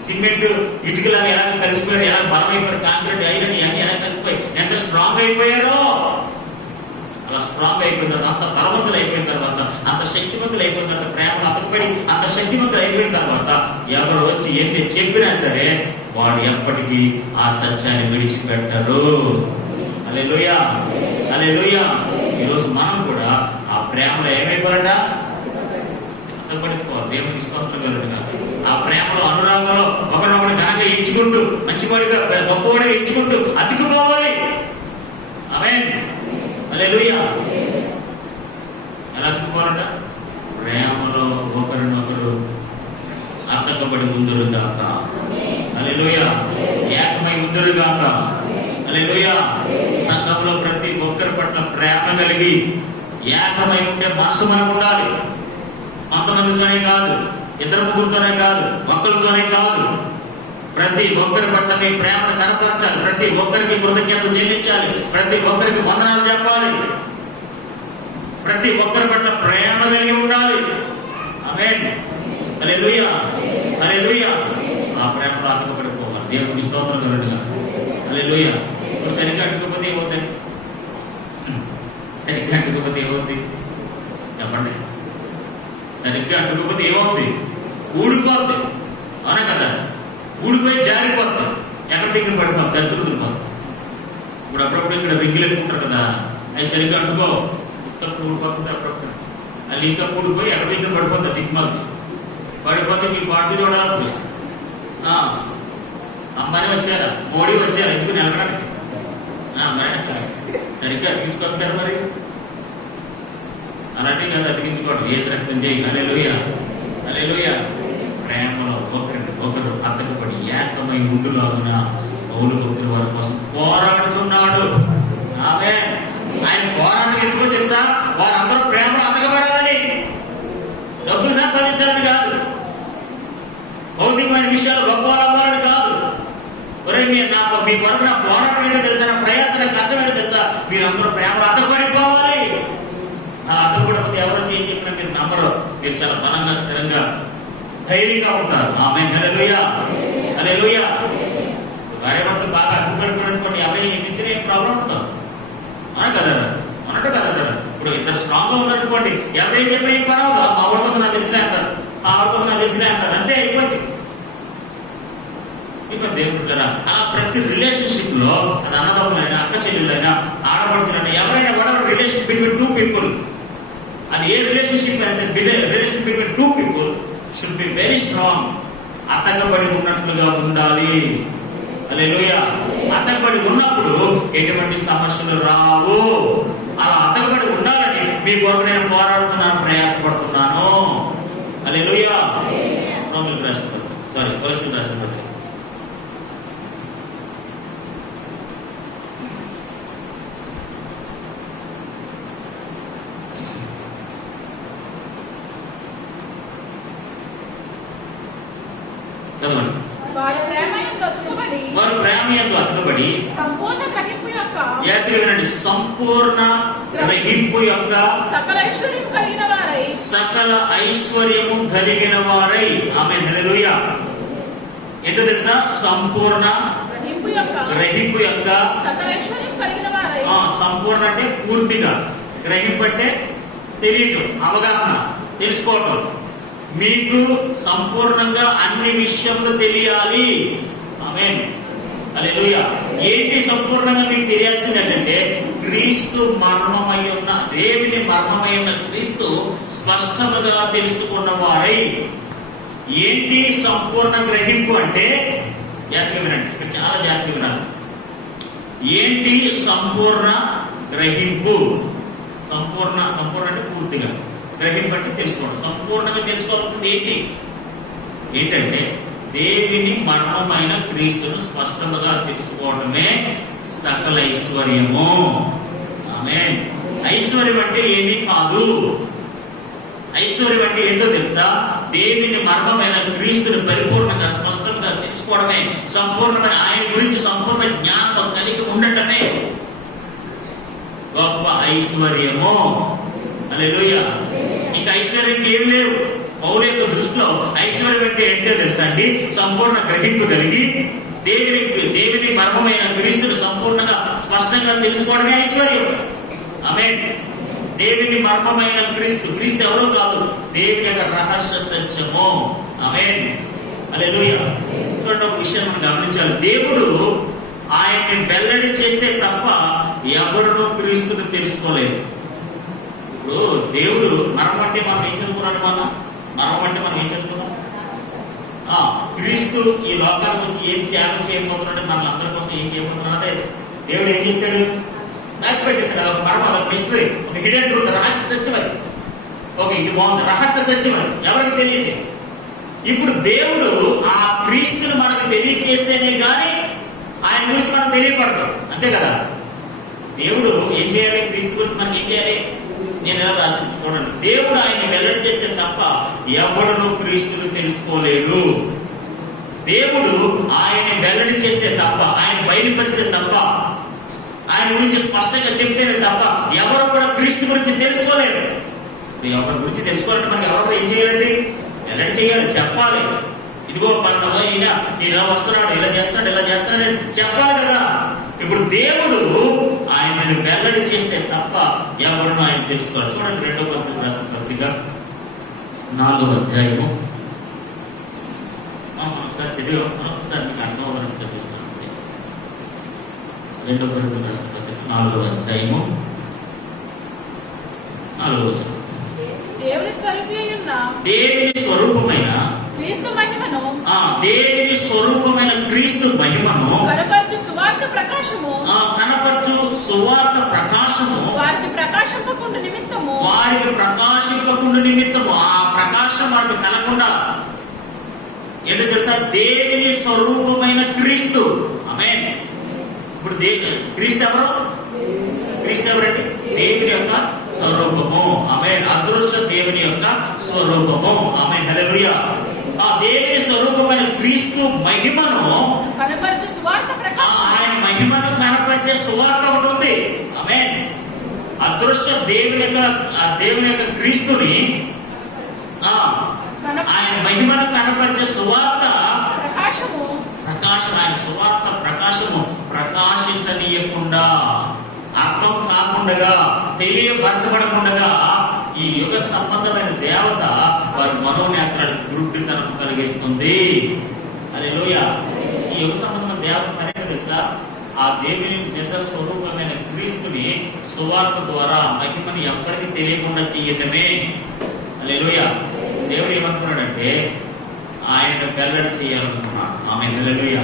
సిమెంట్ ఇటుకలాగా ఎలా కలిసిపోయారు, ఎలా బలమైపోయారు, కాంక్రీట్ ఐరన్ ఇవన్నీ ఎలా కలిసిపోయి ఎంత స్ట్రాంగ్ అయిపోయారో అలా స్ట్రాంగ్ అయిపోయిన తర్వాత, అంత బలవంతులు అయిపోయిన తర్వాత, అంత శక్తివంతులు అయిపోయిన తర్వాత, ప్రేమను అతకబడి అంత శక్తివంతులు అయిపోయిన తర్వాత ఎవరు వచ్చి ఎన్ని చెప్పినా సరే వాడు ఎప్పటికీ ఆ సత్యాన్ని విడిచిపెట్టరు. హల్లెలూయా, హల్లెలూయా. ఈరోజు మనం కూడా ఆ ప్రేమలో ఏమైపోవాలట? అతకబడిపోవాలి. దేవునికి స్తోత్రం కలుగునుగా. ఆ ప్రేమలో, అనురాగంలో ఒకరినొకరు ఘనంగా ఎంచుకుంటూ, మంచివాడిగా గొప్పవాడిగా ఎంచుకుంటూ అతికిపోవాలి. ఆమేన్, హల్లెలూయా. ఎలా అతికిపోవాలట? ప్రేమలో ఒకరినొకరు అతకబడి ముందురు గాక. హల్లెలూయా. ఏకమై ముందురు గాక. హల్లెలూయా. సంఘంలో ప్రతి ఒక్కరి పట్ల ప్రేమ కలిగి ఏకమై ఉండే మనసు మనకు ఉండాలి. కొంతమందితోనే కాదు, ఇద్దరు ముగ్గురితోనే కాదు, ఒక్కరితోనే కాదు, ప్రతి ఒక్కరి పట్ల మీ ప్రేమను కనపరచాలి. ప్రతి ఒక్కరికి కృతజ్ఞతలు చెల్లించాలి. ప్రతి ఒక్కరికి వందనాలు చెప్పాలి. ప్రతి ఒక్కరి పట్ల ప్రేమ కలిగి ఉండాలి. ఆమేన్, హల్లెలూయా, హల్లెలూయా. ఆ ప్రేమలో అతకబడిపోవాలి. దేవునికి స్తోత్రం కలుగునుగా. హల్లెలూయా. సరిగ్గా అంటుకోకపోతే ఏమవుతుంది? సరిగ్గా అంటుకోకపోతే ఏమవుతుంది? చెప్పండి. సరిగ్గా అంటుకోకపోతే ఏమవుతుంది? ఊడిపోద్ది. అవునా కదా? ఊడిపోయి జారిపోద్ది. ఎక్కడ దగ్గర పడిపోద్ది, దరిద్రులు పోద్ది. ఇప్పుడు అప్పుడప్పుడు ఇక్కడ వెంగిలు ఎక్కుంటారు కదా, అవి సరిగ్గా అంటుకో, ఉత్తప్పుడు ఊడిపోతుంది. అప్పుడప్పుడు అది ఇంకా ఊడిపోయి ఎక్కడ దగ్గర పడిపోతుంది, దిగ్మాలి పడిపోతే మీ పార్టీ చూడాలి. అంబానీ వచ్చారా, మోడీ వచ్చారా, ఎందుకు నిలబడానికి? సరిగ్గా అతికించుకుంటారు. మరి అలాంటివి కదా అతికించుకోవడం. ఏ రక్తం చేయి. హల్లెలూయా, హల్లెలూయా. ప్రేమలో ఒకరు అతకబడి ఏకమై ఉండులాగున పౌలు భక్తుల వారి కోసం పోరాడుతున్నాడు. ఆమేన్. ఆయన పోరాటం ఎందుకో తెలుసా? వారందరూ ప్రేమలో అతకబడాలని, డబ్బులు సంపాదించాలని కాదు, భౌతికమైన విషయాలు గొప్ప అవ్వాలని కాదు. ఒరే మీ కొరకు నా పోరాటం ఏంటో తెలుసా, నా ప్రయాసన కష్టం ఏంటో తెలుసా, మీరందరూ ప్రేమలో అతపడిపోవాలి. ఆ అతపడిపోతే ఎవరు ఏం చెప్పినా మీరు నమ్మరు. మీరు చాలా బలంగా, స్థిరంగా, ధైర్యంగా ఉంటారు. ఆమేన్. హల్లెలూయా, హల్లెలూయా. భార్య భర్తలు బాగా అతపడిపోయినటువంటి అబ్బాయి ఇచ్చిన ఏం ప్రాబ్లం ఉంటుందో కదా, అన్నట్టు కదా. ఇప్పుడు ఇద్దరు స్ట్రాంగ్ గా ఉన్నారనుకోండి, ఎవరేం చెప్పినా ఏం పర్వాలేదు. మా ఊరి కోసం నాకు తెలిసినా అంటారు, ఆ ఊరి కోసం నాకు తెలిసినా అంటారు, అంతే అయిపోయింది. ఇప్పుడు దేవుడు కదా అలా ప్రతి రిలేషన్షిప్ లో, అది అన్నదమ్ములైనా, అక్క చెల్లెలైనా, ఆడపడుచులైనా, ఎవరైనా కూడా రిలేషన్ బిట్వీన్ టూ పీపుల్, అది a relationship relation between two people should be very strong. అతకబడి ఉన్నట్లుగా ఉండాలి. హల్లెలూయా. అతకబడి ఉన్నప్పుడు ఎటువంటి సమస్యలు రావు. అలా అతకబడి ఉండాలని మీ కొరకు నేను పోరాడుతున్నాను, ప్రయాసపడుతున్నాను. హల్లెలూయా. రోమీయులకు రాసిన పత్రిక, సారీ కొలస్సీయులకు రాసిన పత్రిక. చదవండి. వారు ప్రేమ యందు అతుకబడి సంపూర్ణ గ్రహింపు యొక్క సకల ఐశ్వర్యము కలిగిన వారై. ఆమేన్. హల్లెలూయా. ఏంటో తెలుసా, సంపూర్ణ గ్రహింపు యొక్క సకల ఐశ్వర్యం కలిగిన వారై. సంపూర్ణ అంటే పూర్తిగా, గ్రహింపు అంటే తెలియటం, అవగాహన, తెలుసుకోవటం. మీకు సంపూర్ణంగా అన్ని విషయంలో తెలియాలి. ఆమేన్. హల్లెలూయా. ఏంటి సంపూర్ణంగా మీకు తెలియాల్సింది ఏంటంటే, క్రీస్తు మర్మమై ఉన్న, దేవుని మర్మమై ఉన్న క్రీస్తు స్పష్టముగా తెలుసుకున్న వారై. ఏంటి సంపూర్ణ గ్రహింపు అంటే, జాగ్రత్తగా వినండి, ఇక్కడ చాలా జాగ్రత్తగా వినాలి. ఏంటి సంపూర్ణ గ్రహింపు? సంపూర్ణ అంటే పూర్తిగా, గ్రహింపు అంటే తెలుసుకోవడం. సంపూర్ణంగా తెలుసుకోవాల్సింది ఏంటంటే దేవుని మర్మమైన క్రీస్తును స్పష్టంగా తెలుసుకోవడమే సకల ఐశ్వర్యము. ఆమేన్. ఐశ్వర్యం అంటే ఏది కాదు. ఐశ్వర్యం అంటే ఏంటో తెలుసా, దేవుని మర్మమైన క్రీస్తుని పరిపూర్ణంగా, స్పష్టంగా తెలుసుకోవడమే, సంపూర్ణమైన ఆయన గురించి సంపూర్ణ జ్ఞానం కలిగి ఉండటమే గొప్ప ఐశ్వర్యము. హల్లెలూయా. ఇంకా ఐశ్వర్యం ఏం లేవు. పౌలు యొక్క దృష్టిలో ఐశ్వర్యం అంటే ఏంటో తెలుసా అండి, సంపూర్ణ గ్రహింపు కలిగి దేవుని మర్మమైన క్రీస్తును సంపూర్ణంగా, స్పష్టంగా తెలుసుకోవడమే ఐశ్వర్యం. ఆమేన్. దేవుని మర్మమైన క్రీస్తు ఎవరో కాదు, దేవుని యొక్క రహస్య సత్యము. ఆమేన్. హల్లెలూయా. చూడండి, ఒక విషయం మనం గమనించాలి. దేవుడు ఆయన్ని వెల్లడి చేస్తే తప్ప ఎవరినో క్రీస్తుని తెలుసుకోలేదు. ఇప్పుడు దేవుడు మర్మం అంటే మనం ఏం చదువుకున్నాడు? మర్మం అంటే మనం ఏం చదువుకున్నాం? క్రీస్తు ఈ లోకానికి వచ్చి ఏం త్యాగం చేయబోతున్నాడు, మన అందరి కోసం ఏం చేయబోతున్నాడు అదే దేవుడు ఏం చేశాడు, దాచిపెట్టేశాడు. అదొక మర్మం, అదొక మిస్టరీ, ఒక హిడెన్ ట్రూత్, రహస్య సత్యం అది. ఓకే, ఇది బాగుంది, రహస్య సత్యం అది, ఎవరికి తెలియదు. ఇప్పుడు దేవుడు ఆ క్రీస్తుని మనకు తెలియజేస్తేనే కానీ ఆయన గురించి మనం తెలియపడదు, అంతే కదా. దేవుడు ఏం చేయాలి? క్రీస్తు గురించి మనకి ఏం చేయాలి? నేను ఎలా రాసి చూడండి. దేవుడు ఆయన వెల్లడి చేస్తే తప్ప ఎవడును క్రీస్తును తెలుసుకోలేడు. దేవుడు ఆయన వెల్లడి చేస్తే తప్ప, ఆయన బయలుపరిస్తే తప్ప, ఆయన గురించి స్పష్టంగా చెప్తేనే తప్ప ఎవరు కూడా క్రీస్తు గురించి తెలుసుకోలేరు. ఎవరి గురించి తెలుసుకోవాలంటే మనకి ఎవరు ఏం చేయాలండి? వెల్లడి చేయాలి, చెప్పాలి. ఇదిగో పన్నమో ఈయన ఇలా వస్తున్నాడు, ఇలా చేస్తున్నాడు చెప్పాలి కదా. ఇప్పుడు దేవుడు ఆయనను వెల్లడి చేస్తే తప్ప ఎవరినో ఆయన తెలుసుకోవాలి. చూడండి, 2వ కొరింథీయులకు రాసిన పత్రిక 4వ అధ్యాయము. ఒకసారి చదివి, ఒకసారి మీకు అర్థం అవ్వాలని చదువుతున్నాను. 2వ కొరింథీయులకు రాసిన పత్రిక 4వ అధ్యాయము 4వ వచనం. దేవుని స్వరూపమైన క్రీస్తు మహిమను, దేవుని స్వరూపమైన క్రీస్తు మహిమను కనపరచు సువార్త ప్రకాశము, వారికి ప్రకాశింపకుండా నిమిత్తము, ఆ ప్రకాశం వారికి కలగకుండా ఏంటో తెలుసా? దేవుని స్వరూపమైన క్రీస్తు. ఆమేన్. ఇప్పుడు క్రీస్తు ఎవరండి? దేవుని యొక్క స్వరూపము. ఆమేన్. అదృశ్య దేవుని యొక్క స్వరూపము. ఆమేన్. హల్లెలూయా. ఆ దేవుని స్వరూపమైన క్రీస్తు మహిమను కనపరచు సువార్త కనపరిచే సువార్త ఒకటి ఉంది. ఆమేన్. అదృశ్య దేవుని యొక్క క్రీస్తుని ఆయన మహిమను కనపరిచే సువార్త ప్రకాశం, ఆయన సువార్త ప్రకాశము ప్రకాశించనీయకుండా, అర్థం కాకుండా, తెలియపరచబడకుండా ఈ యుగ సంబంధమైన దేవత వారి మనోనేత్రాలకు గురుడితనం కలిగిస్తుంది. హల్లెలూయా. ఈ యుగ సంబంధమైన దేవత అనేది తెలుసా? ఆ దేవుని నిజ స్వరూపమైన క్రీస్తుని సువార్త ద్వారా మహిమని ఎవ్వరికి తెలియకుండా చేయటమే. హల్లెలూయా. దేవుడు ఏమనుకున్నాడంటే ఆయన వెల్లడి చేయాలనుకున్నాడు. ఆమేన్. హల్లెలూయా.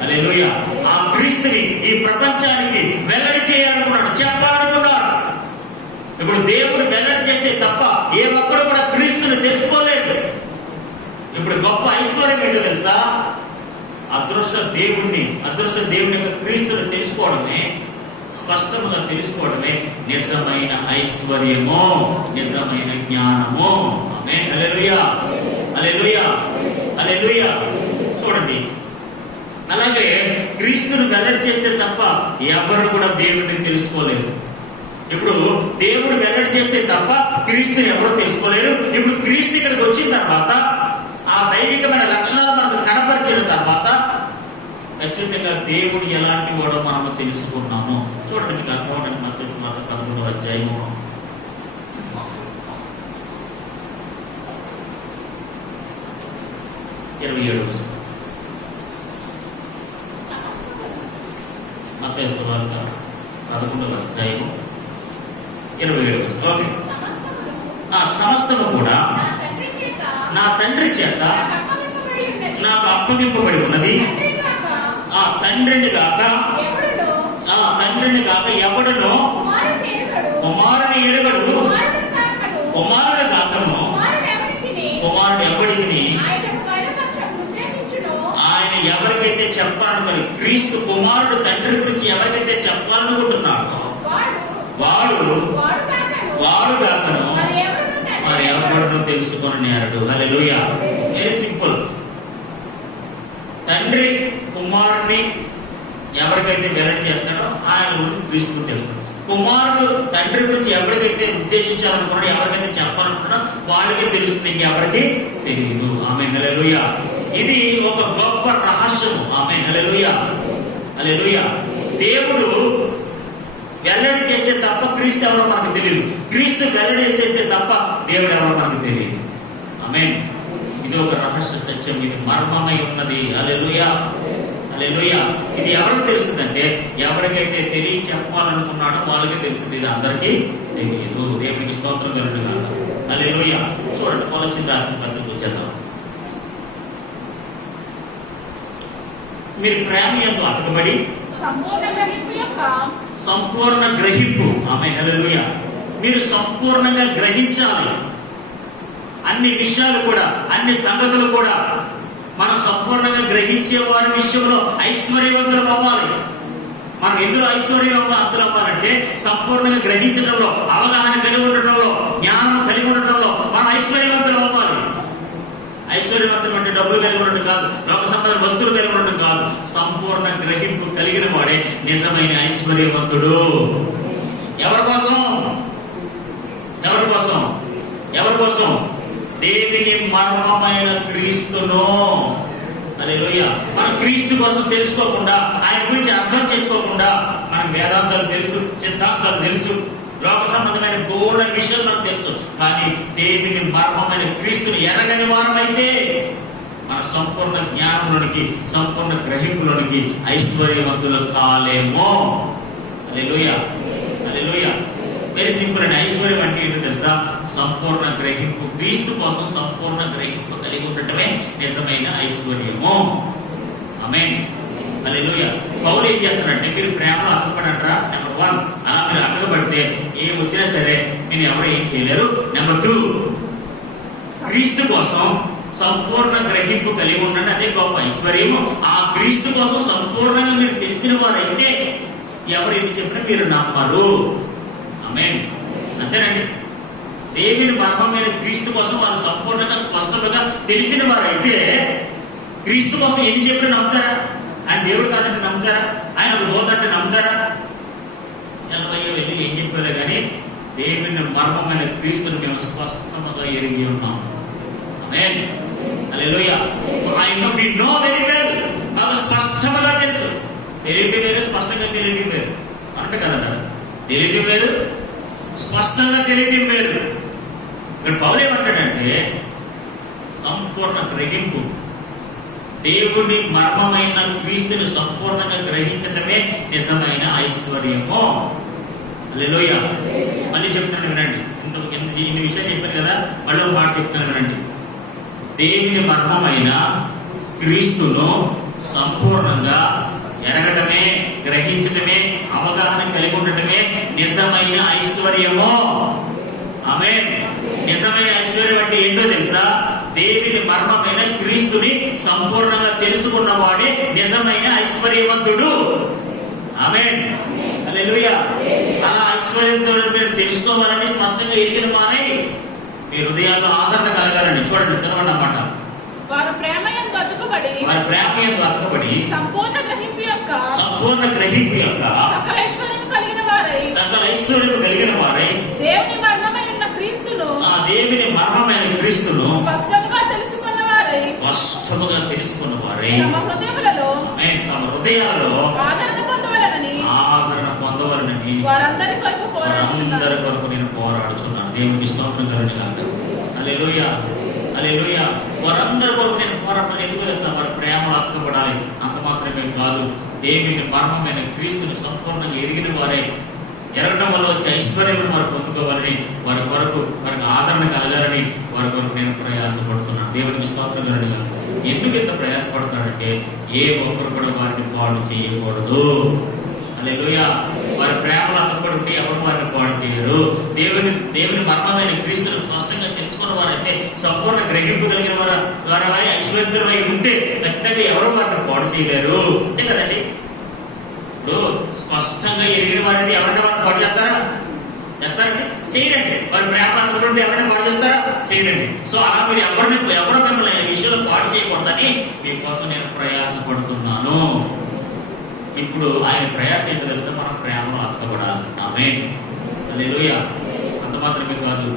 హల్లెలూయా. ఆ క్రీస్తుని ఈ ప్రపంచానికి వెల్లడి చేయాలనుకున్నాడు, చెప్పాలనుకున్నాడు. ఇప్పుడు దేవుడు వెల్లడి చేస్తే తప్ప ఏ ఒక్కడు కూడా క్రీస్తుని తెలుసుకోలేడు. ఇప్పుడు గొప్ప ఐశ్వర్యం ఏంటో తెలుసా? అదృశ్య దేవుని యొక్క క్రీస్తుని తెలుసుకోవడమే, స్పష్టంగా తెలుసుకోవడమే నిజమైన ఐశ్వర్యము, నిజమైన జ్ఞానము. ఆమేన్. హల్లెలూయా. హల్లెలూయా. హల్లెలూయా. చూడండి, అలాగే క్రీస్తుని వెల్లడి చేస్తే తప్ప ఎవరు కూడా దేవుడిని తెలుసుకోలేరు. ఇప్పుడు దేవుడు వెల్లడి చేస్తే తప్ప క్రీస్తుని ఎవరు తెలుసుకోలేరు. ఇప్పుడు క్రీస్తు ఇక్కడికి వచ్చిన తర్వాత ఆ దైవికమైన లక్షణాలు మనకు కనపరిచిన తర్వాత ఖచ్చితంగా దేవుడు ఎలాంటి వాడో మనము తెలుసుకున్నాము. చూడండి, మీకు అర్థమవడానికి మత్తయి సువార్త 11వ అధ్యాయము 27వ వచనం. మత్తయి సువార్త 11వ అధ్యాయము 27వ వచనం. ఓకే. సమస్తము కూడా నా తండ్రి చేత నాకు అప్పగింపబడి ఉన్నది. తండ్రిని కాక ఎవడునో కుమారుని ఎరుగడు, కుమారుడు కాకను కుమారుడు ఎవడికి ఆయన ఎవరికైతే చెప్పాలనుకుని, క్రీస్తు కుమారుడు తండ్రి గురించి ఎవరికైతే చెప్పాలనుకుంటున్నాడో వాడు కాకను మరి ఎవరు తెలుసుకొని నేరడు. హల్లెలూయా. Very simple. తండ్రి కుమారుడిని ఎవరికైతే వెల్లడి చేస్తాడో ఆయన గురించి క్రీస్తు తెలుస్తాడు. కుమారుడు తండ్రి గురించి ఎవరికైతే ఉద్దేశించాలనుకున్నాడో, ఎవరికైతే చెప్పాలనుకున్నాడో వాళ్ళకే తెలుస్తుంది, ఇంకెవరికి తెలియదు. ఆమేన్. హల్లెలూయా. ఇది ఒక గొప్ప రహస్యము. ఆమేన్. హల్లెలూయా. హల్లెలూయా. దేవుడు వెల్లడి చేస్తే తప్ప క్రీస్తు ఎవరో మనకు తెలియదు. క్రీస్తు వెల్లడి చేస్తే తప్ప దేవుడు ఎవరో మనకు తెలియదు. ఆమేన్. ఇది ఒక రహస్య సత్యం, ఇది మర్మమై ఉన్నది. హల్లెలూయా. హల్లెలూయా. ఇది ఎవరికి తెలుస్తుందంటే ఎవరికైతే తెలియ చెప్పాలనుకున్నాడో వాళ్ళకే తెలుస్తుంది. ఇది అందరికీ తెలియదు. దేవునికి స్తోత్రం కలుగును. హల్లెలూయా. చూడండి, కొలస్సీయులకు రాసిన పత్రిక వచ్చేద్దాం. మీరు ప్రేమ యందు అతకబడి సంపూర్ణ గ్రహింపు. ఆమేన్. హల్లెలూయా. మీరు సంపూర్ణంగా గ్రహించాలి. అన్ని విషయాలు కూడా, అన్ని సంగతులు కూడా మనం సంపూర్ణంగా గ్రహించే వారి విషయంలో ఐశ్వర్యవంతులం అవ్వాలి. మనం ఎందులో ఐశ్వర్యవంతులు అవ్వాలంటే సంపూర్ణంగా గ్రహించడంలో, అవగాహన కలిగి ఉండటంలో, జ్ఞానం కలిగి ఉండటంలో మనం ఐశ్వర్యవంతులు అవ్వాలి. ఐశ్వర్యవంతులు అంటే డబ్బులు కలిగి ఉండటం కాదు, లోక సంబంధ వస్తువులు కలిగి ఉండటం కాదు. సంపూర్ణ గ్రహింపు కలిగిన వాడే నిజమైన ఐశ్వర్యవంతుడు. ఎవరి కోసం? ఎవరి కోసం? ఎవరి కోసం? దేవుని మర్మమైన క్రీస్తును. హల్లెలూయా. మనం క్రీస్తు కోసం తెలుసుకోకుండా, ఆయన గురించి అర్థం చేసుకోకుండా, మనకు వేదాంతాలు తెలుసు, సిద్ధాంతాలు తెలుసు, లోక సంబంధమైన గోడ విషయాలు మనకు తెలుసు, కానీ దేవుని మర్మమైన క్రీస్తుని ఎరగని వారమైతే మన సంపూర్ణ జ్ఞానంలోనికి, సంపూర్ణ గ్రహింపులోనికి ఐశ్వర్యవంతులు కాలేమో. హల్లెలూయా. హల్లెలూయా. వెరీ సింపుల్ అండి. ఐశ్వర్యం అంటే ఏంటో తెలుసా? సంపూర్ణ గ్రహింపు. క్రీస్తు కోసం సంపూర్ణ గ్రహింపు కలిగి ఉండటమే నిజమైన ఐశ్వర్యము. ఆమేన్. హల్లెలూయా. పౌలు ఏం చేస్తారంటే, మీరు ప్రేమలో అతకబడరా? నెంబర్ 1, అలా మీరు అతకబడితే ఏం వచ్చినా సరే మీరు ఎవరు ఏం చేయలేరు. నెంబర్ 2, క్రీస్తు కోసం సంపూర్ణ గ్రహింపు కలిగి ఉండండి. అదే గొప్ప ఐశ్వర్యము. ఆ క్రీస్తు కోసం సంపూర్ణంగా మీరు తెలిసిన వారైతే ఎవరు ఏమి చెప్పినా మీరు నమ్మరు. ఆమేన్. అంతేనండి. దేవుని మర్మమైన క్రీస్తు కోసం వారు సంపూర్ణంగా స్పష్టంగా తెలిసిన వారైతే క్రీస్తు కోసం ఎన్ని చెప్పినా నమ్ముతారా? ఆయన దేవుడు కాదంటే నమ్ముతారా? ఆయన లోదంటే నమ్ముతారా? చెప్పారు కానీ దేవుని మర్మమైన క్రీస్తుని మేము స్పష్టంగా ఎరిగి ఉన్నాం. ఆమేన్. హల్లెలూయా. We know very well. మాకు స్పష్టంగా తెలుసు. తెలియటం వేరు, స్పష్టంగా తెలియటం వేరు అంటే కదా. తెలియటం వేరు, స్పష్టంగా తెలియటం వేరు. ఇక్కడ పౌలు ఏమంటాడంటే సంపూర్ణ గ్రహింపు, దేవుని మర్మమైన క్రీస్తుని సంపూర్ణంగా గ్రహించటమే నిజమైన ఐశ్వర్యము. హల్లెలూయా. మళ్ళీ చెప్తాను వినండి. ఇన్ని విషయాలు చెప్పాను కదా, మళ్ళీ ఒక మాట చెప్తాను వినండి. దేవుని మర్మమైన క్రీస్తును సంపూర్ణంగా ఎరగటమే, గ్రహించటమే, అవగాహన కలిగి ఉండటమే నిజమైన ఐశ్వర్యము. ఆమేన్. నిజమైన ఐశ్వర్యం అంటే ఏంటో తెలుసా? దేవుని మర్మమైన క్రీస్తుని సంపూర్ణంగా తెలుసుకున్నవాడే నిజమైన ఐశ్వర్యవంతుడు. ఆమేన్. హల్లెలూయా. అలా ఐశ్వర్యంతో మీరు తెలుసుకోవాలని స్పష్టంగా ఎరిగిన వారై మీ హృదయాల్లో ఆదరణ కలగాలని. చూడండి, చదవండి అన్నమాట. వారు ప్రేమ యందు అతుకబడి సంపూర్ణ గ్రహింపు యొక్క సకల ఐశ్వర్యం కలిగిన వారై దేవుని మర్మమైన క్రీస్తును స్పష్టముగా తెలుసుకున్న వారై తమ హృదయాలలో ఆదరణ పొందవలనని వారందరి కొరకు నేను పోరాడుచున్నాను. దేవునికి స్తోత్రం కలుగును గాక. హల్లెలూయా. హల్లెలూయా. వారందరి కొరకు నేను పోరాడుతున్నాను. ఎందుకు తెలుసా? వారి ప్రేమలో అతుకబడాలి. అంత మాత్రమే కాదు, దేవుని మర్మమైన క్రీస్తుని సంపూర్ణంగా ఎరిగిన వారే ఎరగడం వల్ల వచ్చే ఐశ్వర్యం వారు పొందుకోవాలని, వారి కొరకు వారికి ఆదరణ కలగాలని వారి కొరకు నేను ప్రయాసపడుతున్నాను. దేవునికి స్తోత్రం కలుగును గాక. ఎందుకు ఇంత ప్రయాసపడుతున్నాడంటే ఏ ఒక్కరు కూడా వారిని పాడు చేయకూడదు. హల్లెలూయా. వారి ప్రేమలో అతుకబడి ఉంటే ఎవరు వారిని పాడు చేయరు. దేవుని మర్మమైన క్రీస్తును స్పష్టంగా తెలుసుకున్న వారైతే, సంపూర్ణ గ్రహింపు కలిగిన వారి ద్వారా ఐశ్వర్యమై ఉంటే ఖచ్చితంగా ఎవరు వారిని పాడు చేయలేరు. అంతే కదండి. ఇప్పుడు స్పష్టంగా ఎరిగిన వారైతే ఎవరైనా వారిని పాడు చేస్తారండి? చేయరండి. వారి ప్రేమ అతుకుంటే ఎవరైనా పాడు చేస్తారా? చేయరండి. సో అలా మీరు ఎవరు మిమ్మల్ని ఈ విషయంలో పాడు చేయకూడదని మీకోసం నేను ప్రయాసపడుతున్నాను. ఇప్పుడు ఆయన ప్రయాస ఏంటో తెలుసా? మనం ప్రేమలో అతుకబడాలి. ఆమేన్. హల్లెలూయా. అంత మాత్రమే కాదు,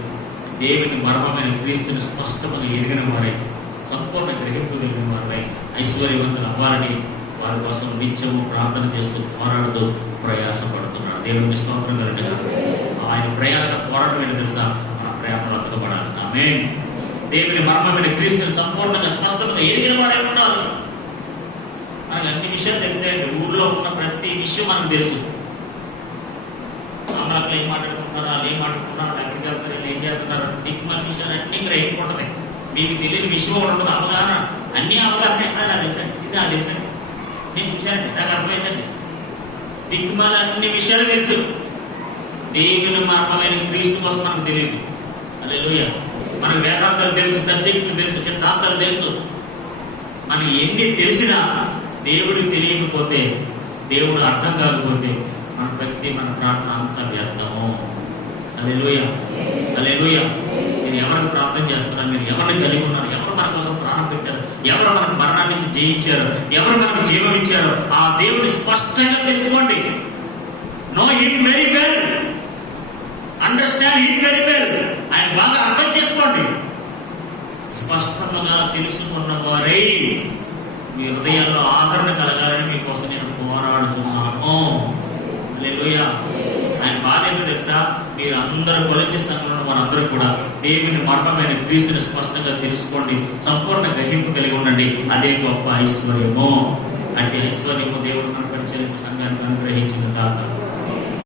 దేవుని మర్మమైన క్రీస్తుని స్పష్టంగా ఎరిగిన వారై, సంపూర్ణ గ్రహింపు కలిగిన వారై ఐశ్వర్యవంతులు అవ్వాలని వారి కోసం నిత్యము ప్రార్థన చేస్తూ పోరాడుతూ ప్రయాసపడుతున్నాడు. దేవునికి స్తోత్రం కలుగును గాక. ఆయన ప్రయాస పోరాటం ఏంటో తెలుసా? మన ప్రేమలో అతుకబడాలి. ఆమేన్. దేవుని మర్మమైన క్రీస్తుని సంపూర్ణంగా స్పష్టంగా ఎరిగిన వారై ఉండాలి. మనకు అన్ని విషయాలు తెలియదు. ఊర్లో ఉన్న ప్రతి విషయం మనకు తెలుసు. అమలకు ఏం మాట్లాడుకుంటున్నారు, వాళ్ళు ఏం మాట్లాడుతున్నారు, ఎక్కడికి వెళ్తారు, ఏం చేస్తున్నారు, మన విషయాలు అన్ని గ్రహించుకుంటుంది. మీకు తెలియని విషయం ఉండదు. అవగాహన, అన్ని అవగాహన నాకు తెలుసండి, ఇది నాకు తెలుసండి, నేను చూశానండి, నాకు అర్థమైందండి. దిక్కుమాల అన్ని విషయాలు తెలుసు. దేవుని మర్మమైన క్రీస్తు కోసం మనకు తెలియదు. హల్లెలూయా. మనకు వేదాంతాలు తెలుసు, సబ్జెక్టులు తెలుసు, సిద్ధాంతాలు తెలుసు. మనం ఎన్ని తెలిసినా దేవుడికి తెలియకపోతే, దేవుడు అర్థం కాకపోతే మన భక్తి, మన ప్రార్థన అంతా వ్యర్థము. హల్లెలూయా. హల్లెలూయా. మీరు ఎవరికి ప్రార్థన చేస్తున్నారు? మీరు ఎవరిని కలిగి ఉన్నారు? ఎవరు మన కోసం ప్రాణం పెట్టారు? ఎవరు మనకు మరణాన్ని జయించారు? ఎవరు మనకు జీవం ఇచ్చారు? ఆ దేవుడు స్పష్టంగా తెలుసుకోండి. Know him very well, understand him very well. ఆయన బాగా అర్థం చేసుకోండి. స్పష్టంగా తెలుసుకున్న వారై మీ హృదయాల్లో ఆదరణ కలగాలని మీకోసం నేను పోరాడుతున్నాను. హల్లెలూయా. ఆయన బాధ ఏంటో తెలుసా? మీరు అందరూ కొలసి సంఘంలో వారందరూ కూడా దేవుని మర్మమైన క్రీస్తుని స్పష్టంగా తెలుసుకోండి, సంపూర్ణ గ్రహింపు కలిగి ఉండండి. అదే గొప్ప ఐశ్వర్యము. అంటే ఐశ్వర్యము దేవుడు మన పరిచయం సంఘానికి అనుగ్రహించిన దాకా